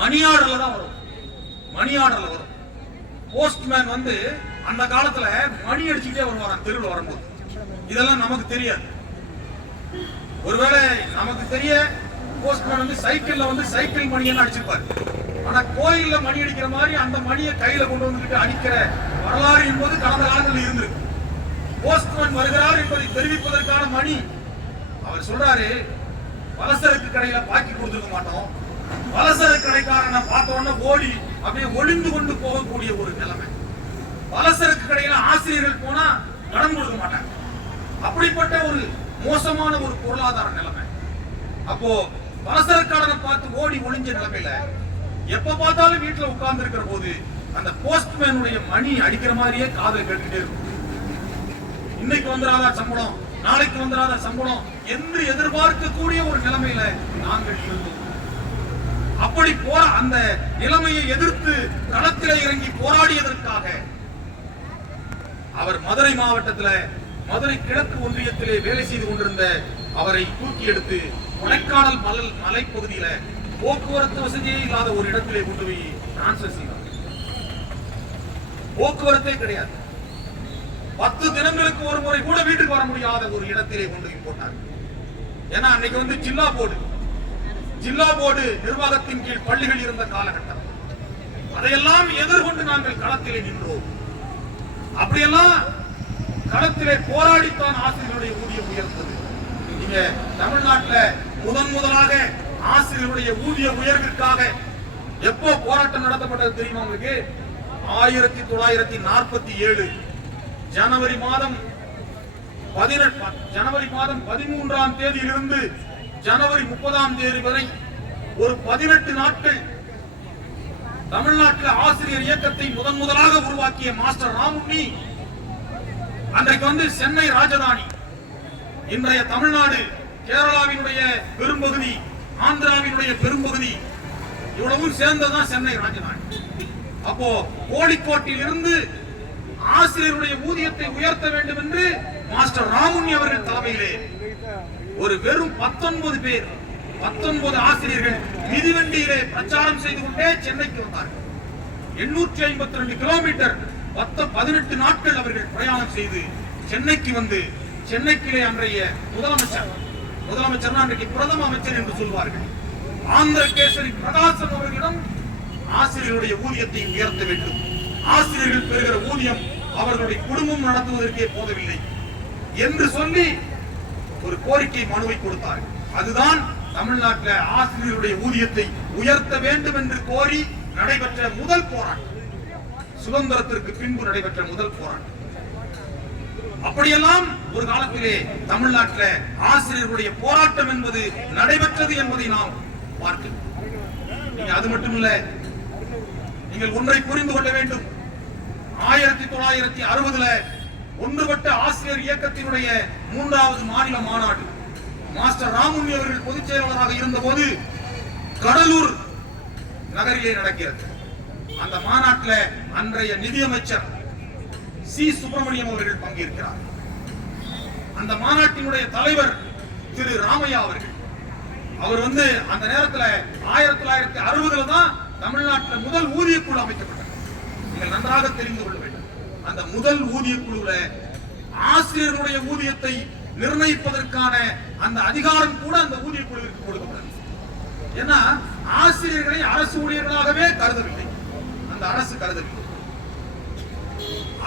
மணி ஆர்டர்ல தான் வரும். மணி ஆர்டர்ல வரும். போஸ்ட்மேன் வந்து அந்த காலத்துல மணி அடிச்சுக்கிட்டே வருவாராம் தெருவில் வரும்போது. இதெல்லாம் நமக்கு தெரியாது. ஒருவேளை நமக்கு தெரிய போஸ்ட்மேன் வந்து சைக்கிள்ல வந்து சைக்கிள் மணியெல்லாம் அடிச்சிருப்பாரு. ஆனா கோயில்ல மணி அடிக்கிற மாதிரி அந்த மணியை கையில கொண்டு வந்துட்டு அடிக்கிற வரலாறு என்பது கடந்த காலத்தில் இருந்திருக்கு. போஸ்ட்மேன் வருகிறார் என்பதை தெரிவிப்பதற்கான மணி. அவர் சொல்றாரு, பலசரக்கு கடையில பாக்கி கொடுத்துருக்க மாட்டோம். பலசரக்கு கடைக்காரனை பார்த்த உடனே ஓடி அப்படியே ஒளிந்து கொண்டு போகக்கூடிய ஒரு நிலைமை. பலசரக்கு கடையில ஆசிரியர்கள் போனா கடன் கொடுக்க மாட்டாங்க. அப்படிப்பட்ட ஒரு மோசமான ஒரு பொருளாதார நிலைமை. அப்போ பலசரக்காரனை பார்த்து ஓடி ஒளிஞ்ச நிலைமையில எப்ப பார்த்தாலும் வீட்டுல உட்கார்ந்து இருக்கிற போது அந்த போஸ்ட்மேனுடைய மணி அடிக்கிற மாதிரியே காதுல கேட்டுட்டே இருக்கும். இன்னைக்கு வந்துடாத சம்பளம், நாளைக்கு வந்துடாத சம்பளம் என்று எதிர்பார்க்கக்கூடிய ஒரு நிலைமையில நாங்கள் இருந்தோம். அப்படி போற அந்த நிலைமையை எதிர்த்து களத்திலே இறங்கி போராடியதற்காக அவர் மதுரை மாவட்டத்தில் மதுரை கிழக்கு ஒன்றியத்திலே வேலை செய்து கொண்டிருந்த அவரை தூக்கி எடுத்து கொடைக்கானல் மலைப்பகுதியில போக்குவரத்து வசதியே இல்லாத ஒரு இடத்திலே கொண்டு போய் டிரான்ஸ்ஃபர் செய்தார். போக்குவரத்தே கிடையாது. 10 தினங்களுக்கு ஒரு முறை கூட வீட்டுக்கு வர முடியாத ஒரு இடத்திலே கொண்டு போய் போட்டார். ஏன்னா அன்னைக்கு வந்து ஜில்லா போர்டு நிர்வாகத்தின் கீழ் பள்ளிகள் இருந்த காலகட்டம். அதையெல்லாம் எதிர்கொண்டு நாங்கள் களத்திலே நின்றோம். அப்படியெல்லாம் களத்திலே போராடித்தான் ஆசிரியர்களுடைய ஊதியம் உயர்ந்தது. நீங்க தமிழ்நாட்டில் முதலாக ஆசிரியருடைய ஊதிய உயர்விற்காக எப்போ போராட்டம் நடத்தப்பட்டது தெரியுமா உங்களுக்கு? 1947 ஜனவரி மாதம் 13ஆம் தேதியிலிருந்து ஜனவரி 30ஆம் தேதி வரை ஒரு 18 நாட்கள் தமிழ்நாட்டில் ஆசிரியர் இயக்கத்தை முதலாக உருவாக்கிய மாஸ்டர் ராமுண்ணி அன்றைக்கு வந்து சென்னை ராஜதானி, இன்றைய தமிழ்நாடு, கேரளாவினுடைய பெரும்பகுதி, ஆந்திராவினுடைய பெரும்பகுதி இவ்வளவும் சேர்ந்ததான் சென்னை ராஜதானி. அப்போ கோழிக்கோட்டில் இருந்து ஆசிரியருடைய ஊதியத்தை உயர்த்த வேண்டும் என்று மாஸ்டர் ராமுண்ணி அவர்கள் தலைமையிலே ஒரு வெறும் 19 ஆசிரியர்கள் மிதிவண்டியிலே பிரச்சாரம் செய்து கொண்டே சென்னைக்கு வந்தார்கள். 852 கிலோமீட்டர் 18 நாட்கள் அவர்கள் பிரயாணம் செய்து சென்னைக்கு வந்து சென்னைக்கிலே அன்றைய முதலமைச்சர் அன்றைக்கு பிரதம அமைச்சர் என்று சொல்வார்கள் ஆந்திர கேசரி பிரகாசம் அவர்களிடம் ஆசிரியருடைய ஊதியத்தை உயர்த்த வேண்டும். ஆசிரியர்கள் பெறுகிற ஊதியம் அவர்களுடைய குடும்பம் நடத்துவதற்கே போதவில்லை என்று சொல்லி ஒரு கோரிக்கை மனுவை கொடுத்தார்கள். அதுதான் தமிழ்நாட்டில் ஆசிரியருடைய ஊதியத்தை உயர்த்த வேண்டும் என்று கோரி நடைபெற்ற முதல் போராட்டம். சுதந்திரத்திற்கு பின்பு நடைபெற்ற முதல் போராட்டம். அப்படியெல்லாம் ஒரு காலத்திலே தமிழ்நாட்டில் ஆசிரியர்களுடைய போராட்டம் என்பது நடைபெற்றது என்பதை நாம் பார்க்கிறோம். நீங்க அது மட்டுமில்ல, நீங்கள் ஒன்றை புரிந்து கொள்ள வேண்டும். 1960 ஒன்றுபட்ட ஆசிரியர் இயக்கத்தினுடைய 3வது மாநில மாநாடு மாஸ்டர் ராமுண்ணி அவர்கள் பொதுச் செயலாளராக இருந்தபோது கடலூர் நகரிலே நடக்கிறது. அந்த மாநாட்டில் அன்றைய நிதியமைச்சர் சி. சுப்பிரமணியம் அவர்கள் பங்கேற்கிறார். அந்த மாநாட்டினுடைய தலைவர் திரு ராமையா அவர்கள். அவர் வந்து அந்த நேரத்தில் 1960 தான் தமிழ்நாட்டில் முதல் ஊதிய குழு அமைக்கப்பட்டது. நீங்கள் நன்றாக தெரிந்து கொள்ள வேண்டும். அந்த முதல் ஊதிய குழுல ஆசிரியர்களுடைய ஊதியத்தை நிர்ணயிப்பதற்கான அந்த அதிகாரம் கூட அந்த ஊதிய குழுவிற்கு கொடுக்கப்பட்டது. ஏன்னா ஆசிரியர்களை அரசு ஊழியர்களாகவே கருதவில்லை, அந்த அரசு கருதவில்லை.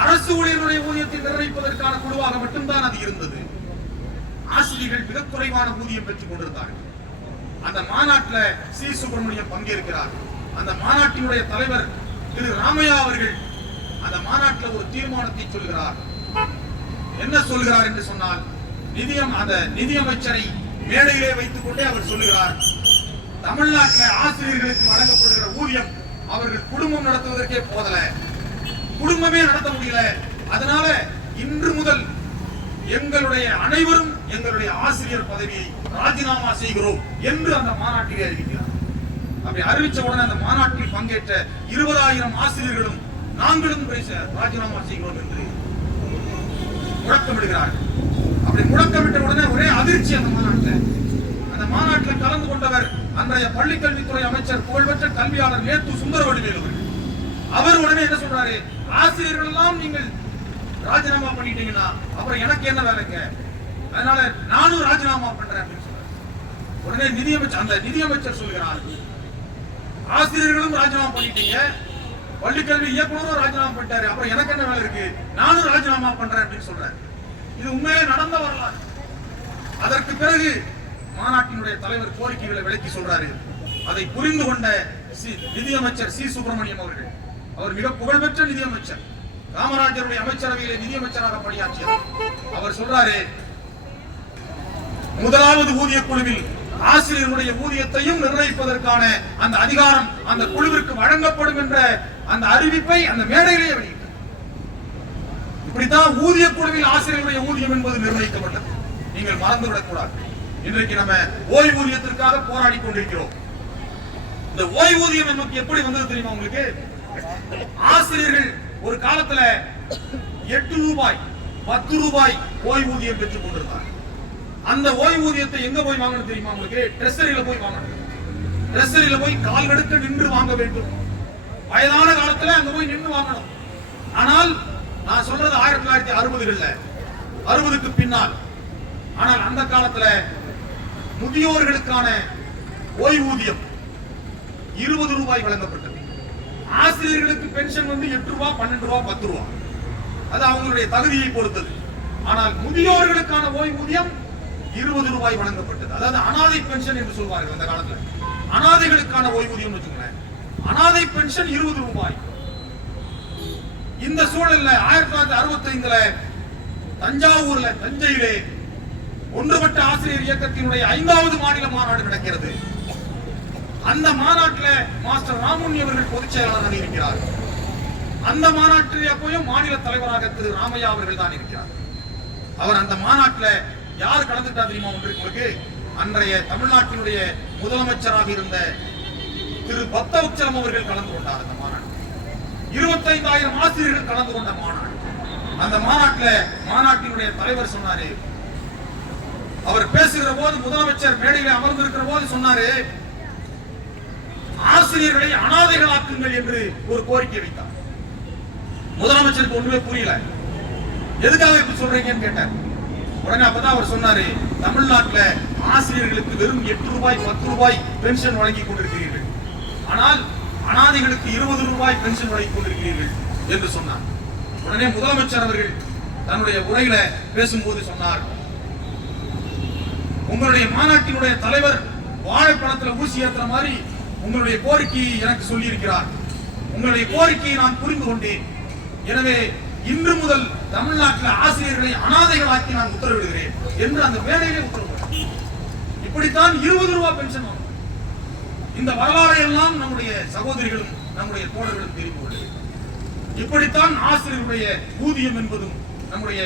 அரசு ஊழியர்களுடைய ஊதியத்தை நிர்ணயிப்பதற்கான குழுவாக மட்டும்தான் அது இருந்தது. ஆசிரியர்கள் மிக குறைவான ஊதியம் பெற்றுக் கொண்டிருந்தார்கள். அந்த மாநாட்டில் சி சுப்பிரமணியம் பங்கேற்கிறார். அந்த மாநாட்டினுடைய தலைவர் திரு ராமையா அவர்கள் அந்த மாநாட்டில் ஒரு தீர்மானத்தை சொல்கிறார். என்ன சொல்கிறார் என்று சொன்னால், அந்த நிதியமைச்சரை மேடையிலே வைத்துக் கொண்டே அவர் சொல்லுகிறார், தமிழ்நாட்டில் ஆசிரியர்களுக்கு வழங்கப்படுகிற ஊதியம் அவர்கள் குடும்பம் நடத்துவதற்கே போதல, குடும்பமே நடத்த முடியல. அதனால இன்று முதல் எங்களுடைய அனைவரும் எங்களுடைய ஆசிரியர் பதவியை ராஜினாமா செய்கிறோம் என்று அந்த மாநாட்டிலே அறிவிக்கிறார். அப்படி அறிவிச்ச உடனே அந்த மாநாட்டில் பங்கேற்ற 20,000 ஆசிரியர்களும் நாங்களும் ராஜினாமா செய்கிறோம் என்று முழக்கமிடுகிறார்கள். அப்படி முழக்கமிட்ட உடனே ஒரே அதிர்ச்சி அந்த மாநாட்டில் கலந்து கொண்டவர் அன்றைய பள்ளிக்கல்வித்துறை அமைச்சர் புகழ்பெற்ற கல்வியாளர் நேத்து சுந்தரவடிவேலு அவர்கள். அவர் உடனே என்ன சொல்றாரு, ஆசிரியர்கள் எல்லாம் நீங்கள் ராஜினாமா பண்ணிட்டீங்கன்னா அப்புறம் எனக்கு என்ன வேலைங்க, அதனால நானும் ராஜினாமா பண்றேன் அப்படின்னு சொல்றாரு. உடனே நிதியமைச்சர் சொல்கிறார், ஆசிரியர்களும் ராஜினாமா பண்ணிட்டீங்க, பள்ளிக்கல்வி இயக்குனரும் ராஜினாமா பண்ணிட்டாரு, அப்புறம் எனக்கு என்ன வேலை இருக்கு, நானும் ராஜினாமா பண்றேன் அப்படின்னு சொல்றாரு. இது உண்மையிலே நடந்த வரலாறு. அதற்கு பிறகு மாநாட்டினுடைய தலைவர் கோரிக்கைகளை விளக்கி சொல்றாரு. அதை புரிந்து கொண்ட நிதியமைச்சர் சி சுப்பிரமணியம் அவர்கள், அவர் மிக புகழ்பெற்ற நிதியமைச்சர், காமராஜருடைய அமைச்சரவையிலே நிதியமைச்சராக பணியாற்றியவர். அவர் சொல்றாரு, முதலாவது ஊதிய குழுவில் ஆசிரியர்களுடைய ஊதியத்தையும் நிர்ணயிப்பதற்கான அந்த அதிகாரம் அந்த குழுவிற்கு வழங்கப்படும் என்ற அந்த அறிவிப்பை அந்த மேடையிலேயே வெளியிட்டார். இப்படித்தான் ஊதிய குழுவில் ஆசிரியர்களுடைய ஊதியம் என்பது நிர்ணயிக்கப்பட்டது. நீங்கள் மறந்துவிடக் கூடாது. இன்றைக்கு நம்ம ஓய்வூதியத்திற்காக போராடி கொண்டிருக்கிறோம். இந்த ஓய்வூதியம் நமக்கு எப்படி வந்தது தெரியுமா உங்களுக்கு? ஆசிரியர்கள் ஒரு காலத்துல 8 ரூபாய் 10 ரூபாய் ஓய்வூதியம் பெற்றுக் கொண்டிருந்தார். அந்த ஓய்வூதியத்தை எங்க போய் வாங்கணும் தெரியுமா உங்களுக்கு? ட்ரெஸரியில போய் வாங்கணும். ட்ரெஸரியில போய் கால் நடுக்க நின்று வாங்க வேண்டும். வயதான காலத்துல அங்க போய் நின்று வாங்கணும். ஆனால் நான் சொல்றது 1960கள்ல, 60க்கு பின்னால். ஆனால் அந்த காலத்துல முதியோர்களுக்கான ஓய்வூதியம் 20 ரூபாய் வழங்கப்பட்டது. ஆசிரியர்களுக்கு பென்ஷன் 8 ரூபாய் 12 ரூபாய் 10 ரூபாய், அது அவங்களுடைய தகுதியை பொறுத்தது. ஆனால் முதியோர்களுக்கான ஓய்வூதியம் 20 ரூபாய் வழங்கப்பட்டது. அதாவது அனாதை பென்ஷன் என்று சொல்வார்கள் அந்த காலத்துல. அனாதைகளுக்கான ஓய்வூதியம் வச்சுக்கோங்களேன், அனாதை பென்ஷன் 20 ரூபாய். இந்த சூழல்ல 1965ல தஞ்சாவூர்ல, தஞ்சையிலே ஒன்றுபட்ட ஆசிரியர் இயக்கத்தினுடைய 5வது மாநில மாநாடு நடக்கிறது. அந்த மாநாட்டில் மாஸ்டர் ராமுண்ணி அவர்கள் பொதுச் செயலாளராக இருக்கிறார். அந்த மாநாட்டில் அப்போயும் மாநில தலைவராக திரு ராமையா அவர்கள் தான் இருக்கிறார். அவர் அந்த மாநாட்டில் யார் கலந்துட்டா தெரியுமா உங்களுக்கு? அன்றைய தமிழ்நாட்டினுடைய முதலமைச்சராக இருந்த திரு பக்தவத்சலம் அவர்கள் கலந்து கொண்டார். அந்த மாநாடு 25,000 ஆசிரியர்கள் கலந்து கொண்ட மாநாடு. அந்த மாநாட்டினுடைய தலைவர் சொன்னாரு, அவர் பேசுகிற போது, முதலமைச்சர் மேடையில் அமர்ந்திருக்கிற போது சொன்னாரு, ஆசிரியர்களை அனாதைகளாக்குங்கள் என்று ஒரு கோரிக்கை வைத்தார். முதலமைச்சருக்கு ஒண்ணுமே புரியல, எதுக்காக இப்படி சொல்றீங்கன்னு கேட்டார். உடனே அப்பதான் அவர் சொன்னாரு, தமிழ்நாட்டில் ஆசிரியர்களுக்கு வெறும் 8 ரூபாய் 10 ரூபாய் பென்ஷன் வழங்கி கொண்டிருக்கிறீர்கள், ஆனால் அனாதைகளுக்கு 20 ரூபாய் பென்ஷன் வழங்கி கொண்டிருக்கிறீர்கள் என்று சொன்னார். உடனே முதலமைச்சர் அவர்கள் தன்னுடைய உரையில பேசும்போது சொன்னார், உங்களுடைய மாநாட்டினுடைய தலைவர் வாழைப்பழத்தில் ஊசி ஏற்றுற மாதிரி உங்களுடைய கோரிக்கையை எனக்கு சொல்லி இருக்கிறார். உங்களுடைய கோரிக்கையை நான் புரிந்து கொண்டேன். எனவே இன்று முதல் தமிழ்நாட்டில் ஆசிரியர்களை அனாதைகளாக்கி நான் உத்தரவிடுகிறேன் என்று அந்த மேடையிலே உத்தரவிட்டார். இப்படித்தான் 20 ரூபாய் பென்ஷன் வாங்க. இந்த வரலாறை எல்லாம் நம்முடைய சகோதரிகளும் நம்முடைய தோழர்களும் தெரிந்து கொள்ள வேண்டும். இப்படித்தான் ஆசிரியருடைய ஊதியம் என்பதும் நம்முடைய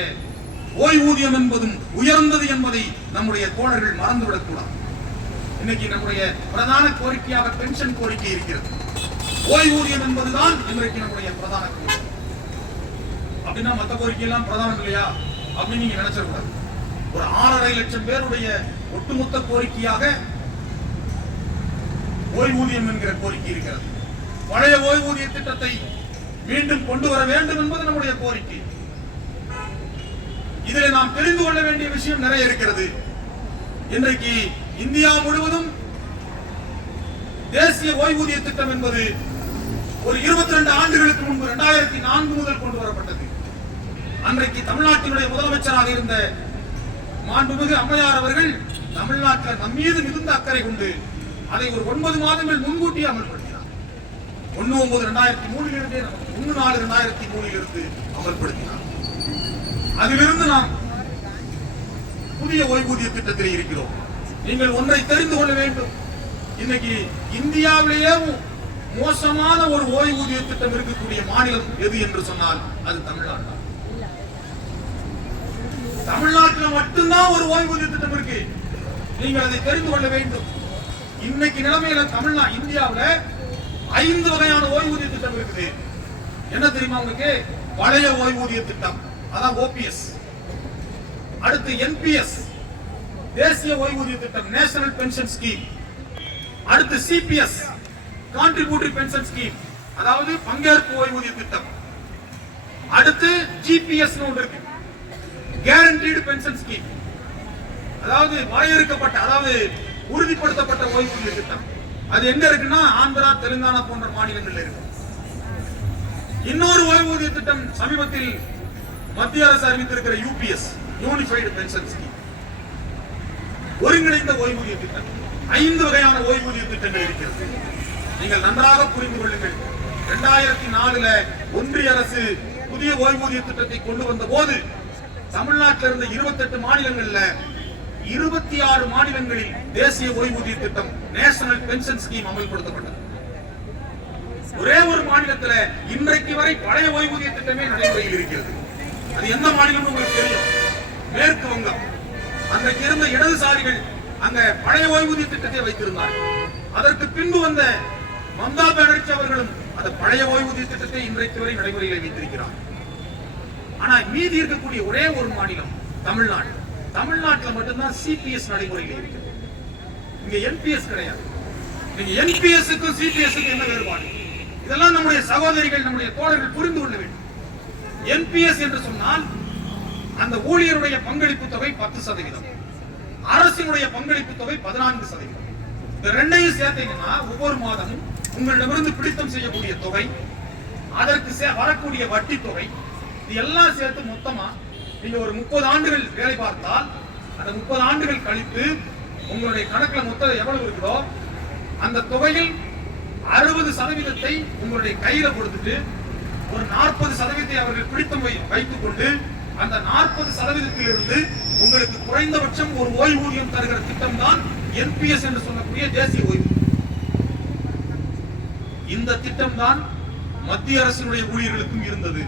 ஓய்வூதியம் என்பதும் உயர்ந்தது என்பதை நம்முடைய தோழர்கள் மறந்துவிடக் கூடாது. இன்னைக்கு நம்முடைய பிரதான கோரிக்கையாக பென்ஷன் கோரிக்கை இருக்கிறது. ஓய்வூதியம் என்பதுதான் இன்றைக்கு நம்முடைய பிரதான கோரிக்கை. அப்படின்னா மற்ற கோரிக்கை எல்லாம் பிரதானம் இல்லையா அப்படின்னு நீங்க நினைச்சிடக்கூடாது. ஒரு 6.5 லட்சம் பேருடைய ஒட்டுமொத்த கோரிக்கையாக ஓய்வூதியம் என்கிற கோரிக்கை இருக்கிறது. பழைய ஓய்வூதிய திட்டத்தை மீண்டும் கொண்டு வர வேண்டும் என்பது நம்முடைய கோரிக்கை. இதில் நாம் தெரிந்து கொள்ள வேண்டிய விஷயம் நிறைய இருக்கிறது. இன்றைக்கு இந்தியா முழுவதும் தேசிய ஓய்வூதிய திட்டம் என்பது ஒரு 22 ஆண்டுகளுக்கு முன்பு 2004 முதல் கொண்டு வரப்பட்டது. அன்றைக்கு தமிழ்நாட்டினுடைய முதலமைச்சராக இருந்த மாண்புமிகு அம்மையார் அவர்கள் தமிழ்நாட்டில் நம் மீது மிகுந்த அக்கறை கொண்டு அதை ஒரு 9 மாதங்கள் முன்கூட்டி அமல்படுத்தினார். 1/9/2003 இருந்தே 1/4/2003 இருந்து அமல்படுத்தினார். அதிலிருந்து நாம் புதிய ஓய்வூதிய திட்டத்தில் இருக்கிறோம். நீங்கள் ஒன்றை தெரிந்து கொள்ள வேண்டும். இன்னைக்கு இந்தியாவிலேயே மோசமான ஒரு ஓய்வூதிய திட்டம் இருக்கக்கூடிய மாநிலம் எது என்று சொன்னால் அது தமிழ்நாடு. தமிழ்நாட்டில் மட்டும்தான் ஒரு ஓய்வூதிய திட்டம் இருக்கு. நீங்கள் அதை தெரிந்து கொள்ள வேண்டும். இன்னைக்கு நிலைமையில இந்தியாவில் 5 வகையான ஓய்வூதிய திட்டம் இருக்குது. என்ன தெரியுமா உங்களுக்கு? பழைய ஓய்வூதிய திட்டம், அதான் ஓபிஎஸ். அடுத்து என்பிஎஸ், தேசிய ஓய்வூதிய திட்டம், நேஷனல் பென்ஷன் ஸ்கீம். அடுத்து சிபிஎஸ், கான்ட்ரிபியூட்டரி பென்ஷன் ஸ்கீம், அதாவது பங்கேற்பு ஓய்வூதிய திட்டம். அடுத்து ஜிபிஎஸ் ஒன்று இருக்கு, கேரண்டீடு பென்ஷன் ஸ்கீம், அதாவது வரையறுக்கப்பட்ட, அதாவது உறுதிப்படுத்தப்பட்ட ஓய்வூதிய திட்டம். அது எங்க இருக்குன்னா ஆந்திரா, தெலுங்கானா போன்ற மாநிலங்களில் இருக்கு. இன்னொரு ஓய்வூதிய திட்டம் சமீபத்தில் மத்திய அரசு அறிவித்திருக்கிற யூபிஎஸ், யூனிஃபைடு பென்ஷன் ஸ்கீம், ஒருங்கிணைந்த ஓய்வூதிய திட்டம். 5 வகையான ஓய்வூதிய திட்டங்கள் இருக்கிறது. நீங்கள் நன்றாக புரிந்து கொள்ளுங்கள். 2004 ஒன்றிய அரசு புதிய ஓய்வூதிய திட்டத்தை கொண்டு வந்த போது தமிழ்நாட்டில் இருந்த 28 மாநிலங்கள்ல 26 மாநிலங்களில் தேசிய ஓய்வூதிய திட்டம், நேஷனல் பென்ஷன் ஸ்கீம் அமல்படுத்தப்பட்டது. ஒரே ஒரு மாநிலத்தில் இன்றைக்கு வரை பழைய ஓய்வூதிய திட்டமே நடைமுறையில் இருக்கிறது. அது எந்த மாநிலம் உங்களுக்கு தெரியும்? மேற்கு வங்கம். அன்றைக்கு இருந்த இடதுசாரிகள் அங்க பழைய ஓய்வூதிய திட்டத்தை வைத்திருந்தார்கள். அதற்கு பின்பு வந்த மம்தா பானர்ஜி அவர்களும் அந்த பழைய ஓய்வூதிய திட்டத்தை இன்றைக்கு வரை நடைமுறையில் வைத்திருக்கிறார். ஆனா மீதி இருக்கக்கூடிய ஒரே ஒரு மாநிலம் தமிழ்நாடு. தமிழ்நாட்டில் மட்டும்தான் சிபிஎஸ் நடைமுறையில் இருக்கிறது. இங்க என்பிஎஸ் கிடையாது. நீங்க என்பிஎஸ்க்கும் சிபிஎஸ்க்கும் என்ன வேறுபாடு? இதெல்லாம் நம்முடைய சகோதரிகள், நம்முடைய தோழர்கள் புரிந்து கொள்ள வேண்டும். என்பிஎஸ் என்று சொன்னால் அந்த ஊழியருடைய பங்களிப்பு தொகை 10%, அரசினுடைய பங்களிப்பு தொகை 14%. இந்த ரெண்டையும் சேர்த்தீங்கன்னா ஒவ்வொரு மாதமும் உங்களிடமிருந்து பிடித்தம் செய்யக்கூடிய தொகை, அதற்கு வரக்கூடிய வட்டி தொகை, இது எல்லாம் சேர்த்து மொத்தமா நீங்க ஒரு 30 ஆண்டுகள் வேலை பார்த்தால் அந்த 30 ஆண்டுகள் கழித்து உங்களுடைய கணக்குல மொத்தம் எவ்வளவு இருக்குதோ அந்த தொகையில் 60% உங்களுடைய கையில கொடுத்துட்டு ஒரு 40% அவர்கள் பிடித்தம் வைத்துக் கொண்டு அந்த 40% இருந்து உங்களுக்கு குறைந்தபட்சம் ஒரு ஓய்வூதியம் தருகிற திட்டம் தான் என்பிஎஸ் என்று சொல்லக்கூடிய தேசிய ஓய்வூதியம். இந்த திட்டம் தான் மத்திய அரசினுடைய ஊழியர்களுக்கும் இருந்தது.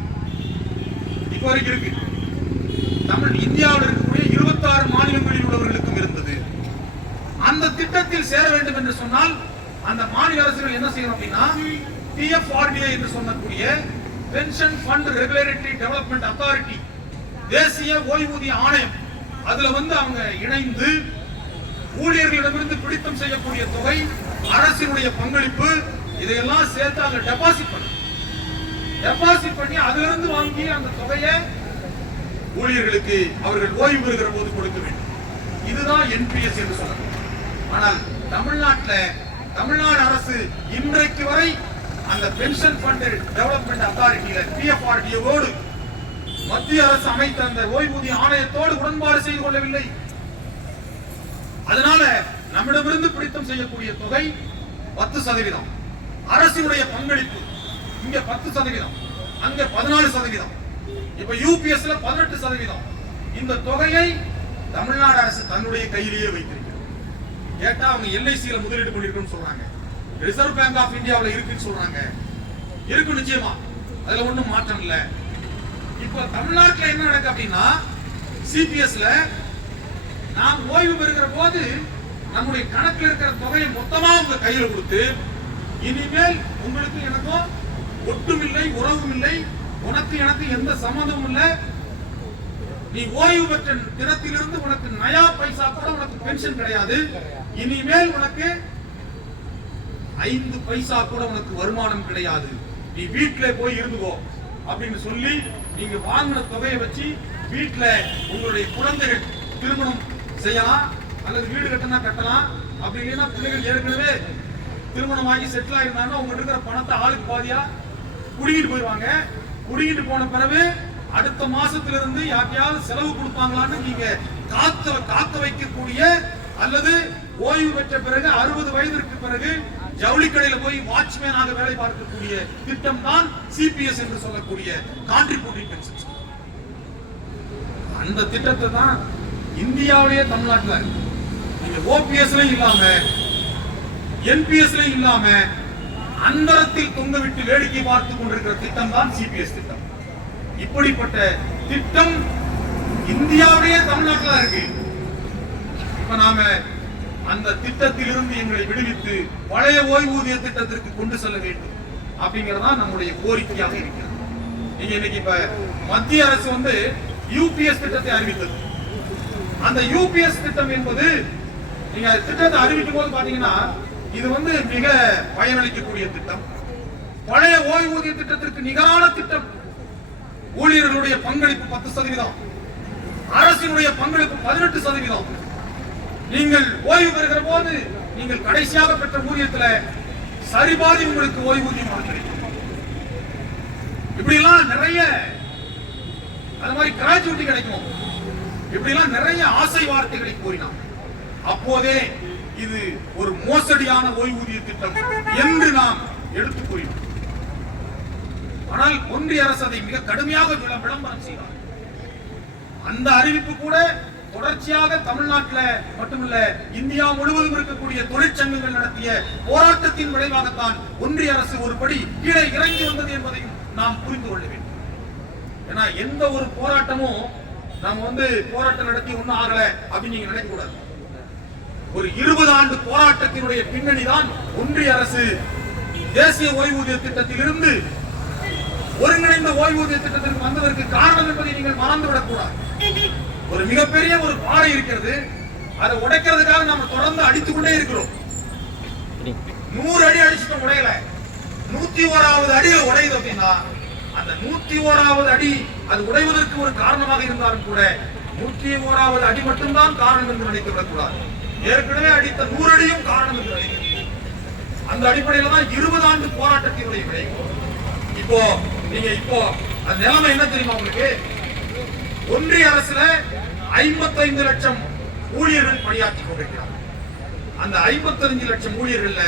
இப்ப வரைக்கும் இருக்கு. இந்தியாவில் இருக்கக்கூடிய 26 மாநிலங்களில் உள்ளவர்களுக்கும் இருந்தது. அந்த திட்டத்தில் சேர வேண்டும் என்று சொன்னால் அந்த மாநில அரசுகள் என்ன செய்யணும் அப்படின்னா PFRDA என்று சொல்லக்கூடிய pension fund regulatory development authority, தேசிய ஓய்வூதிய ஆணையம், அதுல அவங்க இணைந்து ஊழியர்களிடமிருந்து பிடித்தம் செய்யக்கூடிய தொகை, அரசினுடைய பங்களிப்பு, இதையெல்லாம் சேர்த்து அங்க டெபாசிட் பண்ணி அதிலிருந்து வாங்கி அந்த தொகையை ஊழியர்களுக்கு அவர்கள் ஓய்வு பெறுகிற போது கொடுக்க வேண்டும். இதுதான் என்பிஎஸ் என்று சொல்லணும். ஆனால் தமிழ்நாடு அரசு இன்றைக்கு வரை அந்த பென்ஷன் ஃபண்ட் டெவலப்மெண்ட் அத்தாரிட்டியில PFRDA-வோடு மத்திய அரசு அமைத்த அந்த ஓய்வூதிய ஆணையத்தோடு உடன்பாடு செய்து கொள்ளவில்லை. அதனால நம்மிடமிருந்து பிடித்தம் செய்யக்கூடிய தொகை 10%, அரசினுடைய பங்களிப்பு இங்க 10%, அங்க 14%, இப்ப யூபிஎஸ்ல 18%. இந்த தொகையை தமிழ்நாடு அரசு தன்னுடைய கையிலேயே வைத்திருக்கிறது. கேட்டா அவங்க எல்ஐசியில முதலீடு பண்ணிருக்குன்னு சொல்றாங்க, ரிசர்வ் பேங்க் ஆஃப் இந்தியாவில் இருக்குன்னு சொல்றாங்க. இருக்கு நிச்சயமா, அதுல ஒண்ணும் மாற்றம் இல்ல. இப்ப தமிழ்நாட்டில் என்ன நடக்கு அப்படின்னா சிபிஎஸ்ல நாம் ஓய்வு பெறுகிற போது நம்முடைய கணக்கில் இருக்கிற தொகையை மொத்தமா உங்க கையில கொடுத்து இனிமேல் உங்களுக்கு எனக்கும் ஒட்டும் இல்லை, உறவும் இல்லை, உனக்கு எனக்கு எந்த சம்பந்தமும் இல்லை, நீ ஓய்வு பெற்ற தினத்திலிருந்து உனக்கு நயா பைசா கூட உனக்கு பென்ஷன் கிடையாது, இனிமேல் உனக்கு 5 பைசா கூட உனக்கு வருமானம் கிடையாது, நீ வீட்டிலே போய் இருந்துக்கோ அப்படின்னு சொல்லி நீங்க வாங்கின தொகையை வச்சு வீட்டுல உங்களுடைய குழந்தைகள் திருமணம் செய்யலாம், அல்லது வீடு கட்டினா கட்டலாம். அப்படி இல்லைன்னா பிள்ளைகள் ஏற்கனவே திருமணம் ஆகி செட்டில் ஆயிருந்தாங்கன்னா உங்ககிட்ட இருக்கிற பணத்தை ஆளுக்கு பாதியா குடிக்கிட்டு போயிடுவாங்க. குடிக்கிட்டு போன பிறகு அடுத்த மாசத்துல இருந்து யாருக்கையாவது செலவு கொடுப்பாங்களான்னு நீங்க காக்க வைக்கக்கூடிய அல்லது ஓய்வு பெற்ற பிறகு 60 வயதிற்கு பிறகு ஜவுளிக்கடையில போய் வாட்ச்மேனாக வேலை பார்க்கக்கூடிய திட்டம் தான் சிபிஎஸ் என்று சொல்லக்கூடிய கான்ட்ரிபியூட்டிங் பென்ஷன். அந்த திட்டத்தை தான் இந்தியாவிலேயே தமிழ்நாட்டில் நீங்க ஓபிஎஸ்லயும் இல்லாம என்பிஎஸ்லயும் இல்லாம அந்தரத்தில் தொங்கவிட்டு வேடிக்கை பார்த்துக் கொண்டிருக்கிற திட்டம் தான் சிபிஎஸ் திட்டம். இப்படிப்பட்ட திட்டம் இந்தியாவிலேயே தமிழ்நாட்டில் இருக்கு. இப்ப நாம அந்த திட்டத்தில் இருந்து எங்களை விடுவித்து பழைய ஓய்வூதிய திட்டத்திற்கு கொண்டு செல்ல வேண்டும் அப்படிங்கறதா நம்முடைய கோரிக்கையாக இருக்கிறது. நீங்க இன்னைக்கு இப்ப மத்திய அரசு வந்து யூபிஎஸ் திட்டத்தை அறிவித்தது. அந்த யூபிஎஸ் திட்டம் என்பது நீங்க திட்டத்தை அறிவிக்கும் போது பாத்தீங்கன்னா இது வந்து மிக பயனளிக்கக்கூடிய திட்டம். பழைய ஓய்வூதிய திட்டத்திற்கு நிகரான திட்டம். ஊழியர்களுடைய பங்களிப்பு 10%, அரசினுடைய பங்களிப்பு 18%. நீங்கள் ஓய்வு பெறுகிற போது நீங்கள் கடைசியாக பெற்ற ஊதியத்தில் சரிபாதி உங்களுக்கு ஓய்வூதியம் கிடைக்கும். இப்படி எல்லாம் நிறைய அது மாதிரி கிராஜுவிட்டி கிடைக்கும். இப்படி எல்லாம் நிறைய ஆசை வார்த்தைகளை கூறினார். அப்போதே இது ஒரு மோசடியான ஓய்வூதிய திட்டம் என்று நாம் எடுத்து கூறினோம். ஆனால் ஒன்றிய அரசு அதை மிக கடுமையாக விளம்பரம் செய்தார். அந்த அறிவிப்பு கூட தொடர்ச்சியாக தமிழ்நாட்டில் மட்டுமல்ல இந்தியா முழுவதும் இருக்கக்கூடிய தொழிற்சங்கங்கள் நடத்திய போராட்டத்தின் விளைவாகத்தான் ஒன்றிய அரசு ஒருபடி கீழே இறங்கி வந்தது என்பதையும் நாம் புரிந்து கொள்ள வேண்டும். ஏன்னா எந்த ஒரு போராட்டமும் நாம வந்து போராட்டம் நடத்தி ஒன்னும் ஆகல அப்படின்னு நீங்க நினைக்க கூடாது. ஒரு 20 ஆண்டு போராட்டத்தினுடைய பின்னணி தான் ஒன்றிய அரசு தேசிய ஓய்வூதிய திட்டத்தில் இருந்து ஒருங்கிணைந்த ஓய்வூதிய திட்டத்திற்கு வந்ததற்கு காரணம் என்பதை நீங்கள் மறந்துவிடக் கூடாது. ஒரு மிகப்பெரிய ஒரு பாறை இருக்கிறது, அதை உடைக்கிறதுக்காக நாம தொடர்ந்து அடித்துக் கொண்டே இருக்கிறோம். 100 அடி அடிச்சுட்டோம், உடையல. 101வது அடியில் உடையுது அப்படின்னா அந்த 101வது அடி அது உடைவதற்கு ஒரு காரணமாக இருந்தாலும் கூட 101வது அடி மட்டும்தான் காரணம் என்று நினைத்து விடக்கூடாது. ஏற்கனவே அடித்த 100 அடியும் காரணம் என்று நினைக்கிறேன். அந்த அடிப்படையில தான் 20 ஆண்டு போராட்டத்தினுடைய விடை. இப்போ அந்த நிலைமை என்ன தெரியுமா உங்களுக்கு? ஒன்றிய அரசுல 55 லட்சம் ஊழியர்கள் பணியாற்றி கொண்டிருக்கிறார். அந்த 55 லட்சம் ஊழியர்கள்ல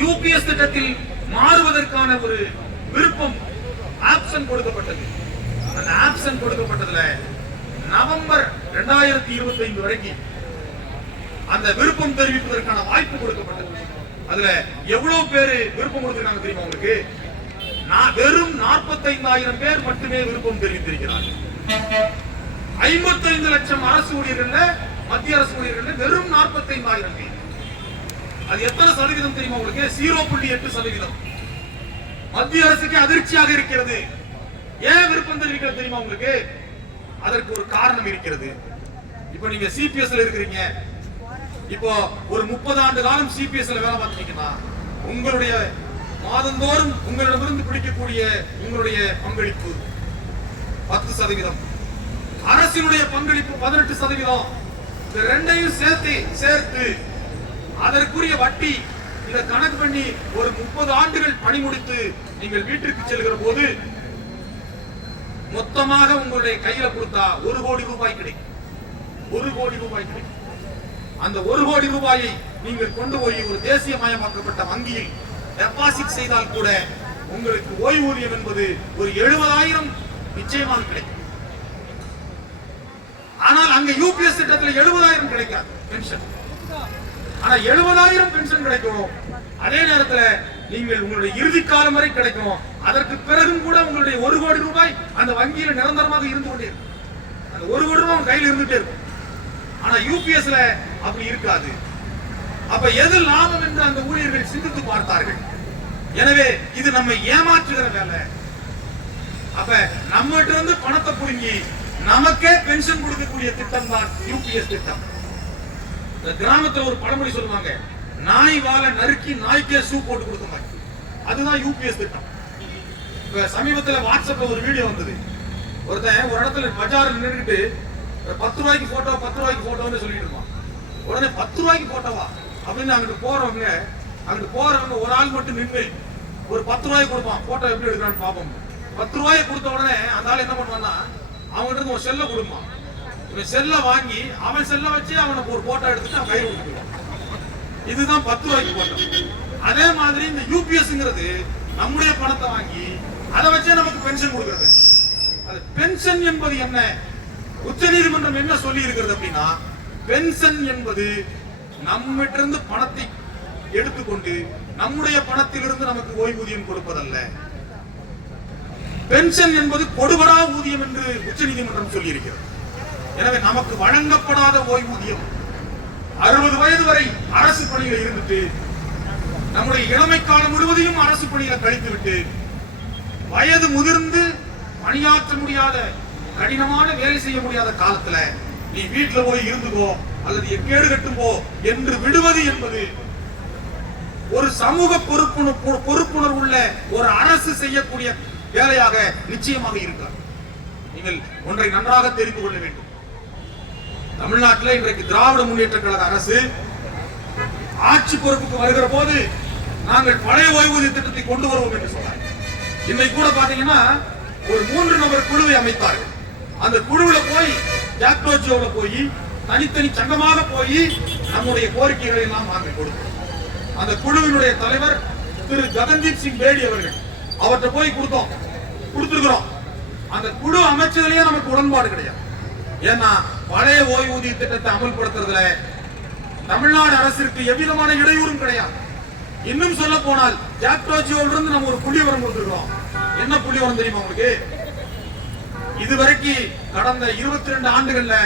யூபிஎஸ் திட்டத்தில் மாறுவதற்கான ஒரு விருப்பம் ஆப்ஷன் கொடுக்கப்பட்டது. அந்த ஆப்ஷன் கொடுக்கப்பட்டதுல நவம்பர் 2025 வரைக்கும் அந்த விருப்பம் தெரிவிப்பதற்கான வாய்ப்பு கொடுக்கப்பட்டது. அதுல எவ்வளவு பேரு விருப்பம் கொடுத்திருக்காங்க தெரியுமா உங்களுக்கு? வெறும் 45,000 பேர் மட்டுமே விருப்பம் தெரிவித்திருக்கிறார்கள். 55 லட்சம் அரசு ஊழியர்கள், மத்திய அரசு ஊழியர்கள் வெறும் 45,000 பேர். அது எத்தனை சதவீதம் தெரியுமா உங்களுக்கு? 0.8%. மத்திய அரசுக்கு அதிர்ச்சியாக இருக்கிறது. ஏன் விருப்பம் தெரிவிக்கிறது தெரியுமா உங்களுக்கு? அதற்கு ஒரு காரணம் இருக்கிறது. இப்ப நீங்க சிபிஎஸ்ல இருக்கிறீங்க. இப்போ ஒரு 30 ஆண்டு காலம் சிபிஎஸ்ல வேலை பார்த்தீங்கன்னா உங்களுடைய மாதந்தோறும் உங்களிடமிருந்து பிடிக்கக்கூடிய உங்களுடைய பங்களிப்பு 10%, அரசினுடைய பங்களிப்பு 18%. இந்த ரெண்டையும் சேர்த்து அதற்குரிய வட்டி இதை கணக்கு பண்ணி ஒரு 30 ஆண்டுகள் பணி முடித்து நீங்கள் வீட்டிற்கு செல்கிற போது மொத்தமாக உங்களுடைய கையில கொடுத்தா 1 கோடி ரூபாய் கிடைக்கும். 1 கோடி ரூபாய் கிடைக்கும். அந்த 1 கோடி ரூபாயை நீங்கள் கொண்டு போய் ஒரு தேசியமயமாக்கப்பட்ட வங்கியில் டெபாசிட் செய்தால் கூட உங்களுக்கு ஓய்வூதியம் என்பது ஒரு 70,000 நிச்சயமாக கிடைக்கும். ஆனால் அங்க யூபிஎஸ் திட்டத்தில் 70,000 கிடைக்காது பென்ஷன். ஆனா 70,000 பென்ஷன் கிடைக்கும். அதே நேரத்தில் நீங்கள் உங்களுடைய இறுதி காலம் வரை கிடைக்கும். அதற்கு பிறகும் கூட உங்களுடைய 1 கோடி ரூபாய் அந்த வங்கியில நிரந்தரமாக இருந்து கொண்டே இருக்கும். அந்த 1 கோடி ரூபாய் கையில் இருந்துட்டே இருக்கும். ஆனா யூபிஎஸ்ல அப்படி இருக்காது. அப்ப எது லாபம் என்று அந்த ஊழியர்கள் சிந்தித்து பார்த்தார்கள். எனவே இது நம்ம ஏமாற்றுகிற வேலை. அப்ப நம்மகிட்ட இருந்து பணத்தை புடுங்கி நமக்கே பென்ஷன் கொடுக்கக்கூடிய திட்டம் தான் யூபிஎஸ் திட்டம். இந்த கிராமத்துல ஒரு பழமொழி சொல்லுவாங்க, நாய் வாழை நறுக்கி நாய்க்கே சூ போட்டு கொடுத்த. அதுதான் யூபிஎஸ் திட்டம். இப்ப சமீபத்தில் வாட்ஸ்அப்ல ஒரு வீடியோ வந்தது. ஒருத்தன் ஒரு இடத்துல பஜார்ல நின்றுட்டு 10 ரூபாய்க்கு போட்டோ 10 ரூபாய்க்கு போட்டோன்னு சொல்லிட்டு இருப்பான். உடனே 10 ரூபாய்க்கு போட்டோவா அப்படின்னு அங்கிட்டு போறவங்க ஒரு ஆள் மட்டும் நின்று ஒரு 10 ரூபாய்க்கு கொடுப்பான். போட்டோ எப்படி எடுக்கிறான்னு பாப்போம். 10 ரூபாய்க்கு கொடுத்த உடனே அந்த ஆள் என்ன பண்ணுவான்னா அவங்ககிட்ட ஒரு செல்ல கொடுப்பான். இவன் செல்ல வாங்கி அவன் செல்ல வச்சு அவனுக்கு ஒரு போட்டோ எடுத்துட்டு அவன் கையில் கொடுத்துருவான். இதுதான் 10 ரூபாய்க்கு போட்டோ. அதே மாதிரி இந்த யூபிஎஸ்ங்கிறது நம்முடைய பணத்தை வாங்கி அதை வச்சே நமக்கு பென்ஷன் கொடுக்கிறது. அது பென்ஷன் என்பது என்ன? உச்ச நீதிமன்றம் என்ன சொல்லி இருக்கிறது அப்படின்னா, பென்ஷன் என்பது நம்மிட்டிருந்து பணத்தை எடுத்துக்கொண்டு நம்முடைய பணத்திலிருந்து நமக்கு ஓய்வூதியம் கொடுப்பதல்ல. பென்ஷன் என்பது கொடுபடா ஊதியம் என்று உச்ச நீதிமன்றம் சொல்லி இருக்கிறது. எனவே நமக்கு வழங்கப்படாத ஓய்வூதியம் 60 வயது வரை அரசு பணியில இருந்துட்டு நம்முடைய இளமை காலம் முழுவதையும் அரசு பணியில கழித்துவிட்டு வயது முதிர்ந்து பணியாற்ற முடியாத கடினமான வேலை செய்ய முடியாத காலத்துல நீ வீட்டுல போய் இருந்துக்கோ அல்லது எக்கேடு கட்டும் போ என்று விடுவது என்பது ஒரு சமூக பொறுப்புணர்வு உள்ள ஒரு அரசு செய்யக்கூடிய வேலையாக நிச்சயமாக இருக்கிறார். நீங்கள் ஒன்றை நன்றாக தெரிந்து கொள்ள வேண்டும். தமிழ்நாட்டில் இன்றைக்கு திராவிட முன்னேற்ற கழக அரசு ஆட்சி பொறுப்புக்கு வருகிற போது நாங்கள் பழைய ஓய்வூதிய திட்டத்தை கொண்டு வருவோம் என்று சொன்னார். இன்னைக்கு கூட பாத்தீங்கன்னா ஒரு 3 நபர் குழுவை அமைத்தார்கள். அந்த குழுவில் போய் ஜாக்டோஜியோல போய் தனித்தனி சங்கமாக போய் நம்முடைய கோரிக்கைகளை எல்லாம் நாங்கள் கொடுத்தோம். அந்த குழுவினுடைய தலைவர் திரு ககன்தீப் சிங் பேடி அவர்கள், அவர்கிட்ட போய் கொடுத்திருக்கிறோம். அந்த குழு அமைச்சதிலேயே நமக்கு உடன்பாடு கிடையாது. ஏன்னா பழைய ஓய்வூதிய திட்டத்தை அமல்படுத்துறதுல தமிழ்நாடு அரசிற்கு எவ்விதமான இடையூறும் கிடையாது. இன்னும் சொல்ல போனால் ஜாக்டோஜியோல இருந்து நம்ம ஒரு புள்ளிவரம் கொடுத்திருக்கிறோம். என்ன புள்ளிவரம் தெரியுமா உங்களுக்கு? இதுவரைக்கும் கடந்த 22 ஆண்டுகள்ல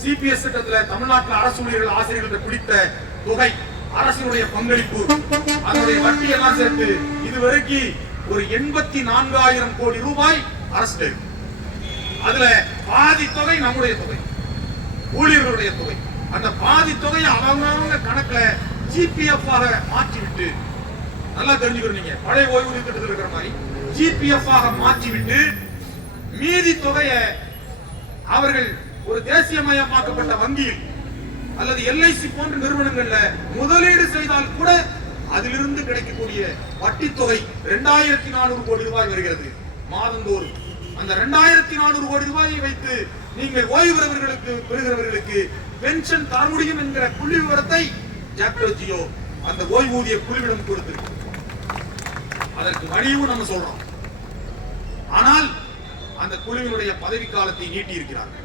சிபிஎஸ் திட்டத்துல தமிழ்நாட்டில் அரசு ஊழியர்கள் ஆசிரியர்கள் பிடித்த தொகை, அரசினுடைய பங்களிப்பு, அதனுடைய வட்டி எல்லாம் சேர்த்து இதுவரைக்கும் ஒரு 84,000 கோடி ரூபாய் அரசு. அதுல பாதி தொகை நம்முடைய தொகை, ஊழியர்களுடைய தொகை. அந்த பாதி தொகையை அவங்க கணக்குல ஜிபிஎஃப் ஆக மாற்றிவிட்டு, நல்லா தெரிஞ்சுக்கிறீங்க, பழைய ஓய்வூதிய திட்டத்தில் இருக்கிற மாதிரி ஜிபிஎஃப் ஆக மாற்றிவிட்டு மீதி தொகையை அவர்கள் ஒரு தேசியமயமாக்கப்பட்ட வங்கியில் அல்லது எல்ஐசி போன்ற நிறுவனங்கள்ல முதலீடு செய்தால் கூட அதிலிருந்து கிடைக்கக்கூடிய வட்டி தொகை 2400 கோடி ரூபாய் வருகிறது மாதந்தோறும். அந்த 2400 கோடி ரூபாயை வைத்து நீங்கள் ஓய்வு பெறுகிறவர்களுக்கு பென்ஷன் தர முடியும் என்கிற புள்ளி விவரத்தை ஜாக்டோஜியோ அந்த ஓய்வூதிய குழுவிடம் கொடுத்திருக்கு. அதற்கு வழியும் நம்ம சொல்றோம். ஆனால் அந்த குழுவினுடைய பதவி காலத்தை நீட்டி இருக்கிறார்கள்.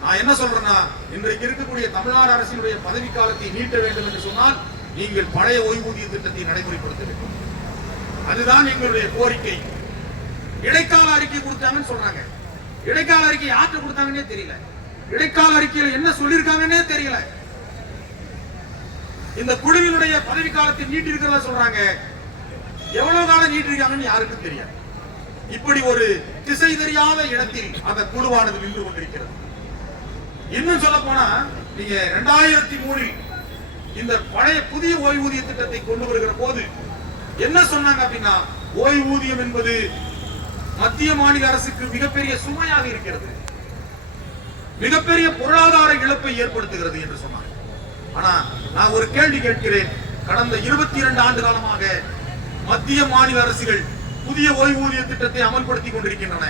நான் என்ன சொல்றேன்னா, இன்றைக்கு இருக்கக்கூடிய தமிழ்நாடு அரசினுடைய பதவி காலத்தை நீட்ட வேண்டும் என்று சொன்னால் நீங்கள் பழைய ஓய்வூதிய திட்டத்தை நடைமுறைப்படுத்த வேண்டும். அதுதான் எங்களுடைய கோரிக்கை. இடைக்கால அறிக்கை கொடுத்தாங்கன்னு சொல்றாங்க. இடைக்கால அறிக்கை யார்கிட்ட கொடுத்தாங்கன்னே தெரியல. இடைக்கால அறிக்கையில் என்ன சொல்லியிருக்காங்கன்னே தெரியல. இந்த குழுவினுடைய பதவி காலத்தை நீட்டி இருக்கிறதா சொல்றாங்க. எவ்வளவு காலம் நீட்டிருக்காங்கன்னு யாருக்கும் தெரியாது. இப்படி ஒரு திசை தெரியாத இடத்தில் அந்த குழுவானது நின்று கொண்டிருக்கிறது. இன்னும் சொல்ல போனா, நீங்க 2003 இந்த பழைய புதிய ஓய்வூதிய திட்டத்தை கொண்டு வருகிற போது என்ன சொன்னாங்க அப்படின்னா, ஓய்வூதியம் என்பது மத்திய மாநில அரசுக்கு மிகப்பெரிய சுமையாக இருக்கிறது, மிகப்பெரிய பொருளாதார இழப்பை ஏற்படுத்துகிறது என்று சொன்னாங்க. ஆனா நான் ஒரு கேள்வி கேட்கிறேன். கடந்த 22 ஆண்டு காலமாக மத்திய மாநில அரசுகள் புதிய ஓய்வூதிய திட்டத்தை அமல்படுத்தி கொண்டிருக்கின்றன.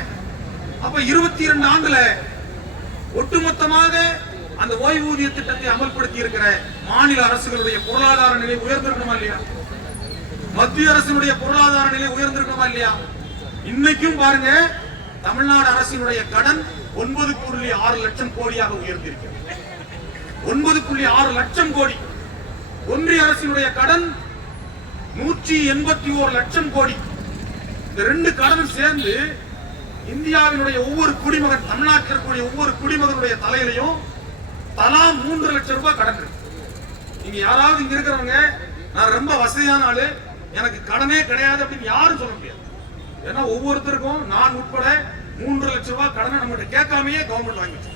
அப்ப 22 ஆண்டுல ஒட்டுமொத்தமாக அந்த ஓய்வூதிய திட்டத்தை அமல்படுத்தி இருக்கிற மாநில அரசுகளுடைய பொருளாதார நிலை உயர்ந்திருக்கணுமா இல்லையா? மத்திய அரசினுடைய பொருளாதார நிலை உயர்ந்திருக்கணுமா இல்லையா? இன்னைக்கும் பாருங்க, தமிழ்நாடு அரசினுடைய கடன் 9.6 லட்சம் கோடியாக உயர்ந்திருக்கிறது. 9.6 லட்சம் கோடி. ஒன்றிய அரசினுடைய கடன் 181 லட்சம் கோடி. இந்த 2 கடனும் சேர்ந்து இந்தியாவினுடைய ஒவ்வொரு குடிமகன், தமிழ்நாட்டில் இருக்கக்கூடிய ஒவ்வொரு குடிமகனுடைய தலையிலையும் தலா 3 லட்சம் ரூபாய் கடன் இருக்கு. நீங்க யாராவது இங்க இருக்கிறவங்க நான் ரொம்ப வசதியான ஆளு, எனக்கு கடனே கிடையாது அப்படின்னு யாரும் சொல்ல முடியாது. ஏன்னா ஒவ்வொருத்தருக்கும் நான் உட்பட 3 லட்சம் ரூபாய் கடனை நம்மகிட்ட கேட்காமையே கவர்மெண்ட் வாங்கி வச்சு.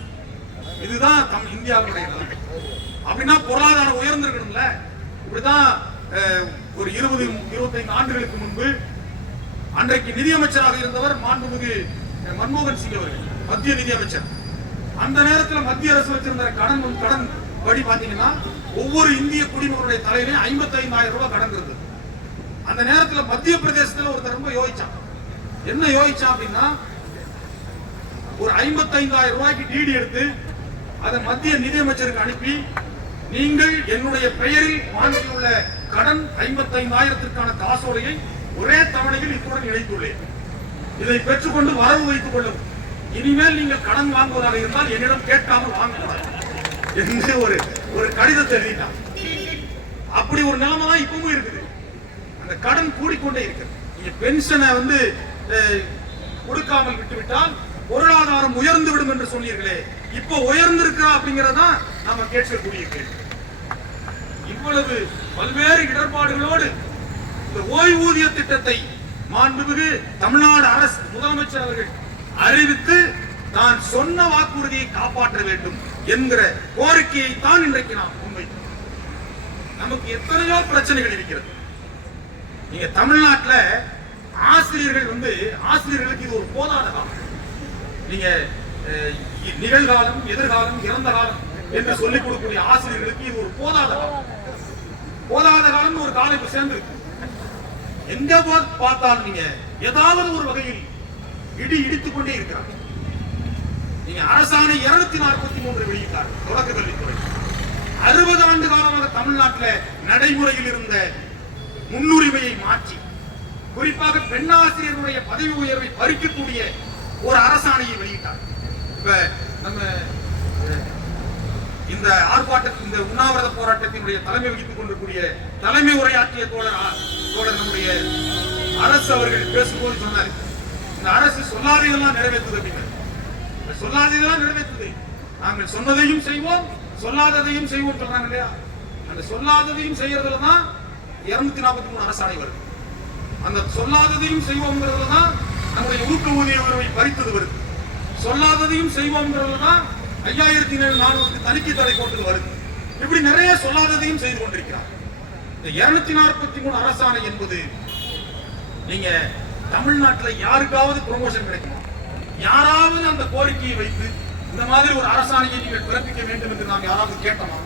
இதுதான் இந்தியாவுடைய நிலைமை. அப்படின்னா பொருளாதாரம் உயர்ந்திருக்கணும்ல. இப்படிதான் ஒரு 20-25 ஆண்டுகளுக்கு முன்பு அன்றைக்கு நிதியமைச்சராக இருந்தவர் மாண்புமிகு மன்மோகன் சிங் அவர்கள், மத்திய நிதியமைச்சர். அந்த நேரத்தில் மத்திய அரசு வச்சிருந்த கடன் படி பாத்தீங்கன்னா ஒவ்வொரு இந்திய குடிமகனுடைய தலையிலையும் 55,000 ரூபாய் கடன் இருந்தது. அந்த நேரத்தில் மத்திய பிரதேசத்தில் ஒருத்தர் ரொம்ப யோசிச்சான். என்ன யோசிச்சான் அப்படின்னா, ஒரு 55,000 ரூபாய்க்கு டிடி எடுத்து அதை மத்திய நிதியமைச்சருக்கு அனுப்பி நீங்கள் என்னுடைய பெயரில் வாங்கியுள்ள கடன் 55,000த்திற்கான காசோலையை ஒரே தவணையில் இத்துடன் இணைத்துள்ளேன். இதை பெற்றுக்கொண்டு வரவு வைத்துக் கொள்ளும். இனிமேல் நீங்கள் கடன் வாங்குவதாக இருந்தால் என்னிடம் கேட்காமல் வாங்கக்கூடாது என்று ஒரு கடிதத்தை எழுதினார். அப்படி ஒரு நிலைமை தான் இப்பவும் இருக்குது. அந்த கடன் கூடிக்கொண்டே இருக்கிறது. நீங்க பென்ஷனை கொடுக்காமல் விட்டுவிட்டால் பொருளாதாரம் உயர்ந்து விடும் என்று சொன்னீர்களே, இப்போ உயர்ந்திருக்கிறா அப்படிங்கறதான் நாம கேட்கக்கூடிய கேள்வி. இவ்வளவு பல்வேறு இடர்பாடுகளோடு இந்த ஓய்வூதிய திட்டத்தை மாண்புமிகு தமிழ்நாடு அரசு முதலமைச்சர் அவர்கள் அறிவித்து தான் சொன்ன வாக்குறுதியை காப்பாற்ற வேண்டும் என்கிற கோரிக்கையை தான் இன்றைக்கு நாம் முன்வைத்தோம். நமக்கு எத்தனையோ பிரச்சனைகள் இருக்கிறது. நீங்க தமிழ்நாட்டில் ஆசிரியர்களுக்கு இது ஒரு போதாத காலம். நீங்க நிகழ்காலம், எதிர்காலம், இறந்த காலம் என்று சொல்லிக் கொடுக்கக்கூடிய ஆசிரியர்களுக்கு இது ஒரு போதாத காலம். போதாத காலம் ஒரு காலம் இப்ப சேர்ந்திருக்கு. எங்க பார்த்தாலும் நீங்க ஏதாவது ஒரு வகையில் இடித்துக் கொண்டே இருக்கிறாங்க. நீங்க அரசாணை 243 வெளியிட்டார் தொடக்க கல்வித்துறை. 60 ஆண்டு காலமாக தமிழ்நாட்டில் நடைமுறையில் இருந்த முன்னுரிமையை மாற்றி குறிப்பாக பெண்ணாசிரியர்களுடைய பதவி உயர்வை பறிக்கக்கூடிய ஒரு அரசாணையை வெளியிட்டார். இப்ப நம்ம இந்த ஆர்ப்பாட்டத்தின் இந்த உண்ணாவிரத போராட்டத்தினுடைய தலைமை வகித்துக் கொண்டிருக்கூடிய தலைமை உரையாற்றிய தோழர் நம்முடைய அரசு அவர்கள் பேசும்போது சொன்னார், இந்த அரசு சொல்லாததெல்லாம் நிறைவேற்றுது அப்படிங்கிறது. சொல்லாததெல்லாம் நிறைவேற்றுது. நாங்கள் சொன்னதையும் செய்வோம், சொல்லாததையும் செய்வோம் சொல்றாங்க இல்லையா? அந்த சொல்லாததையும் செய்யறதுல தான் 243 அரசாணை வருது. அந்த சொல்லாததையும் செய்வோம்ங்கிறதுல தான் நம்முடைய ஊக்க ஊதிய உயர்வை பறித்தது வருது. சொல்லாததையும் செய்வோம்ங்கிறதுல தான் 5,400 தணிக்கை தடை போட்டு வருது. இப்படி நிறைய சொல்லாததையும் செய்து கொண்டிருக்கிறார். இந்த 243 அரசாணை என்பது நீங்க தமிழ்நாட்டில் யாருக்காவது ப்ரமோஷன் கிடைக்கும், யாராவது அந்த கோரிக்கையை வைத்து இந்த மாதிரி ஒரு அரசாணையை நீங்கள் பிறப்பிக்க வேண்டும் என்று நாம் யாராவது கேட்டோமா?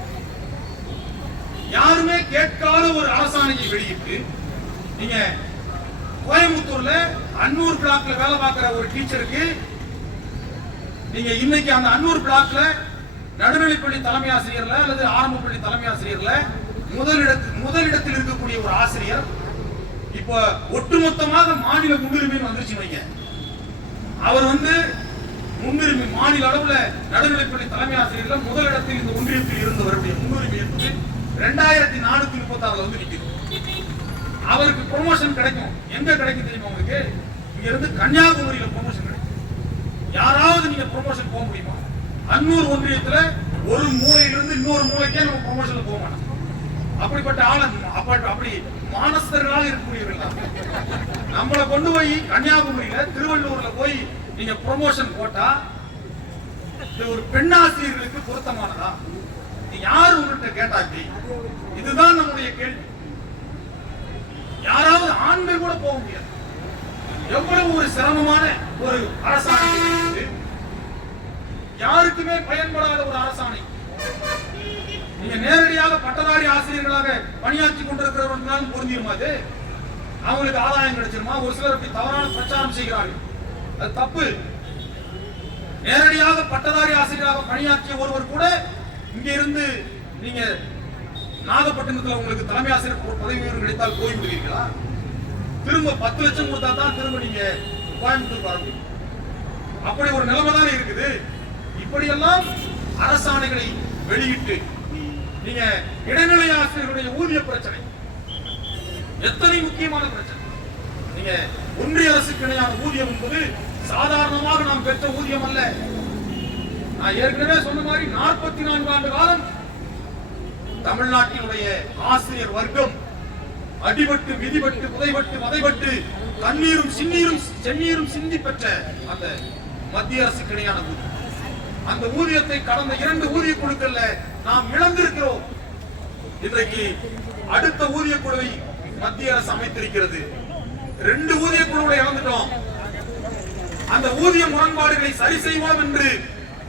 யாருமே கேட்காத ஒரு அரசாணையை வெளியிட்டு நீங்க கோயம்புத்தூர்ல அன்னூர் பிளாக்ல வேலை பார்க்கிற ஒரு டீச்சருக்கு நீங்க இன்னைக்கு அந்த அன்னூர் பிளாக்ல நடுநிலைப்பள்ளி தலைமை ஆசிரியர்ல அல்லது ஆரம்ப பள்ளி தலைமை ஆசிரியர்ல முதலிடத்தில் இருக்கக்கூடிய ஒரு ஆசிரியர் இப்ப ஒட்டுமொத்தமாக மாநில முன்னுரிமைன்னு வந்துருச்சு வைங்க. அவர் முன்னுரிமை மாநில அளவுல நடுநிலைப்பள்ளி தலைமை ஆசிரியர்கள் முதலிடத்தில் இந்த ஒன்றியத்தில் இருந்தவருடைய முன்னுரிமை என்பது 2,436 நிற்குது. அவருக்கு ப்ரொமோஷன் கிடைக்கும். எங்க கிடைக்கும் தெரியுமா உங்களுக்கு? இங்க இருந்து கன்னியாகுமரியில ப்ரொமோஷன் கிடைக்கும். யாராவது நீங்க ப்ரொமோஷன் போக முடியுமா? அன்னூர் ஒன்றியத்துல ஒரு மூலையிலிருந்து இன்னொரு மூலைக்கே நம்ம ப்ரொமோஷன்ல போக மாட்டோம். அப்படிப்பட்ட அப்படி மானஸ்தர்களாக இருக்கக்கூடியவர்கள் நம்மளை கொண்டு போய் கன்னியாகுமரியில திருவள்ளூர்ல போய் நீங்க ப்ரொமோஷன் போட்டா இது ஒரு பெண்ணாசிரியர்களுக்கு பொருத்தமானதா? யாரு உங்கள்கிட்ட கேட்டாச்சு? இதுதான் நம்முடைய கேள்வி. யாராவது ஆண்கள் கூட போக முடியாது. எவ்வளவு ஒரு சிரமமான ஒரு அரசாணை, யாருக்குமே பயன்படாத ஒரு அரசாணை. நீங்க நேரடியாக பட்டதாரி ஆசிரியர்களாக பணியாற்றி கொண்டிருக்கிறவர்களாலும் பொருந்திருமா? அது அவங்களுக்கு ஆதாயம் கிடைச்சிருமா? ஒரு சிலர் அப்படி தவறான பிரச்சாரம் செய்கிறார்கள். அது தப்பு. நேரடியாக பட்டதாரி ஆசிரியராக பணியாற்றிய ஒருவர் கூட இங்க இருந்து நீங்க நாகப்பட்டினத்தில் உங்களுக்கு தலைமை ஆசிரியர் பதவி உயர்வு கிடைத்தால் போய்விடுவீர்களா? திரும்ப 10 லட்சம் கொடுத்தா தான் திரும்ப நீங்க கோயம்புத்தூர் வர முடியும். அப்படி ஒரு நிலைமை தானே இருக்குது. இப்படியெல்லாம் அரசாணைகளை வெளியிட்டு நீங்க இடைநிலை ஆசிரியர்களுடைய ஊதிய பிரச்சனை எத்தனை முக்கியமான பிரச்சனை. நீங்க ஒன்றிய அரசுக்கு இணையான ஊதியம் என்பது சாதாரணமாக நாம் பெற்ற ஊதியம் அல்ல. நான் ஏற்கனவே சொன்ன மாதிரி 44 ஆண்டு காலம் தமிழ்நாட்டினுடைய ஆசிரியர் வர்க்கம் அடிபட்டு விதிபட்டு உதைபட்டு வதைபட்டு தண்ணீரும் செந்நீரும் சிந்தி பெற்ற அந்த மத்திய அரசுக்கு இணையான ஊதியம், அந்த ஊதியத்தை கடந்த 2 ஊதிய குழுக்கள்ல நாம் இழந்திருக்கிறோம். இன்றைக்கு அடுத்த ஊதிய குழுவை மத்திய அரசு அமைத்திருக்கிறது. 2 ஊதிய குழுவை இழந்துட்டோம். அந்த ஊதிய முரண்பாடுகளை சரி செய்வோம் என்று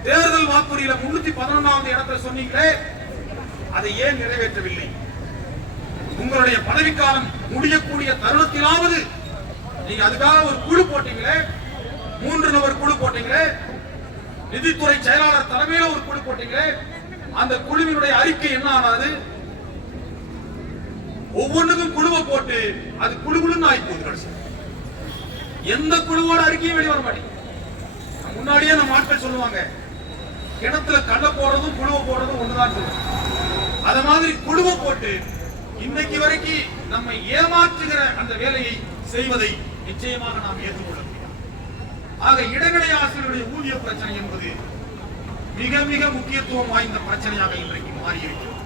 தேர்தல் வாக்குறுதியில 311வது இடத்தை சொன்னீங்களே, அதை ஏன் நிறைவேற்றவில்லை? உங்களுடைய பதவிக்காலம் முடியக்கூடிய தருணத்திலாவது நீங்க அதுக்காக ஒரு குழு போட்டீங்களே, 3 நபர் குழு போட்டீங்களே, நிதித்துறை செயலாளர் தலைமையில ஒரு குழு போட்டீங்களே, அந்த குழுவினுடைய அறிக்கை என்ன ஆனது? ஒவ்வொன்றுக்கும் குழுவை போட்டு அது குழுன்னு ஆகி போகுது. கடைசி எந்த குழுவோட அறிக்கையும் வெளிவர மாட்டேங்குது. முன்னாடியே நம்ம ஆட்கள் சொல்லுவாங்க, கிணத்துல கல்ல போடுறதும் குழுவை போடுறதும் ஒண்ணுதான் சொல்லுவாங்க. அத மாதிரி குழுவை போட்டு இன்னைக்கு வரைக்கும் நம்மை ஏமாற்றுகிற அந்த வேலையை செய்வதை நிச்சயமாக நாம் ஏற்றுக்கொள்ள முடியாது. ஆக இடைநிலை ஆசிரியருடைய ஊதிய பிரச்சனை என்பது மிக மிக முக்கியத்துவம் வாய்ந்த பிரச்சனையாக இன்றைக்கு மாறியிருக்கிறது.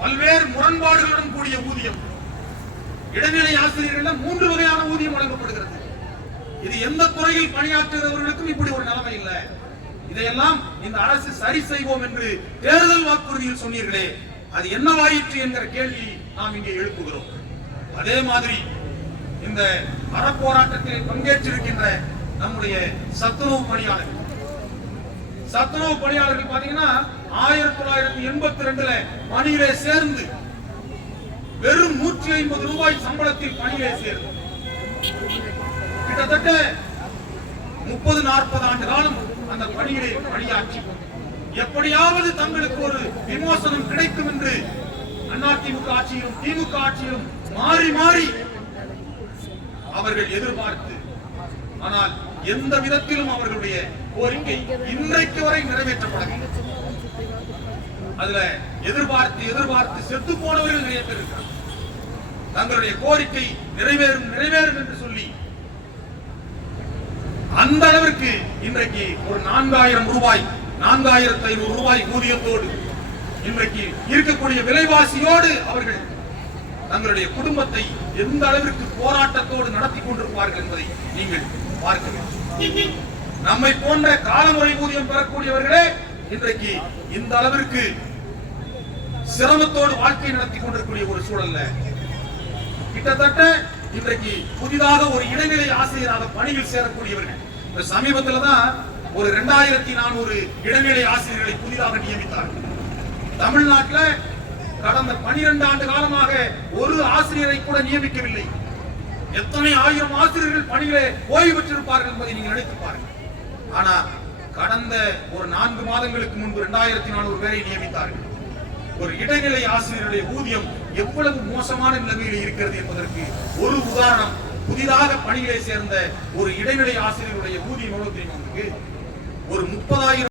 பல்வேறு முரண்பாடுகளுடன் கூடிய ஊதியம். இடைநிலை ஆசிரியர்கள் 3 வகையான ஊதியம் வழங்கப்படுகிறது. இது எந்த துறையில் பணியாற்றுகிறவர்களுக்கும் இப்படி ஒரு நிலைமை இல்லை. இதையெல்லாம் இந்த அரசு சரி செய்வோம் என்று தேர்தல் வாக்குறுதியில் சொன்னீர்களே, அது என்னவாயிற்று என்கிற கேள்வி நாம் இங்கே எழுப்புகிறோம். அதே மாதிரி இந்த அறப்போராட்டத்தில் பங்கேற்றிருக்கின்ற நம்முடைய சத்துணவு பணியாளர்கள் பாத்தீங்கன்னா 1982 பணியிலே சேர்ந்து வெறும் 150 ரூபாய் சம்பளத்தில் பணியிலே சேர்ந்து கிட்டத்தட்ட 30-40 ஆண்டு காலம் அந்த பணியிலே பணியாற்றி எப்படியாவது தங்களுக்கு ஒரு விமோசனம் கிடைக்கும் என்று அதிமுக ஆட்சியிலும் திமுக ஆட்சியிலும் மாறி மாறி அவர்கள் எதிர்பார்த்து, ஆனால் எந்த விதத்திலும் அவர்களுடைய கோரிக்கை இன்றைக்கு வரை நிறைவேற்றப்படவில்லை. அதுல எதிர்பார்த்து செத்து போனவர்கள் நிறைய பேர் இருக்கிறார். தங்களுடைய கோரிக்கை நிறைவேறும் என்று சொல்லி அந்த அளவிற்கு இன்றைக்கு ஒரு 4000 ரூபாய் 4500 ரூபாய் ஊதியத்தோடு இன்றைக்கு இருக்கக்கூடிய விலைவாசியோடு அவர்கள் தங்களுடைய குடும்பத்தை எந்த அளவிற்கு போராட்டத்தோடு நடத்தி கொண்டிருப்பார்கள் என்பதை நீங்கள் பார்க்க வேண்டும். நம்மை போன்ற காலமுறை ஊதியம் பெறக்கூடியவர்களே இன்றைக்கு இந்த அளவிற்கு சிரமத்தோடு வாழ்க்கை நடத்தி கொண்டிருக்கூடிய ஒரு சூழல்ல கிட்டத்தட்ட இன்றைக்கு புதிதாக ஒரு இடைநிலை ஆசிரியராக பணியில் சேரக்கூடியவர்கள் சமீபத்தில் தான் ஒரு 2400 இடைநிலை ஆசிரியர்களை புதிதாக நியமித்தார்கள். தமிழ்நாட்டில் கடந்த 12 ஆண்டு காலமாக ஒரு ஆசிரியரை கூட நியமிக்கவில்லை. எத்தனை ஆயிரம் ஆசிரியர்கள் பணியிலே ஓய்வு பெற்றிருப்பார்கள் என்பதை நீங்கள் நினைத்து பாருங்கள். ஆனா கடந்த ஒரு 4 மாதங்களுக்கு முன்பு 2400 பேரை நியமித்தார்கள். ஒரு இடைநிலை ஆசிரியருடைய ஊதியம் எவ்வளவு மோசமான நிலைமையில் இருக்கிறது என்பதற்கு ஒரு உதாரணம், புதிதாக பணியிலே சேர்ந்த ஒரு இடைநிலை ஆசிரியருடைய ஊதியம் எவ்வளவு தெரியுமா? ஒரு 30,000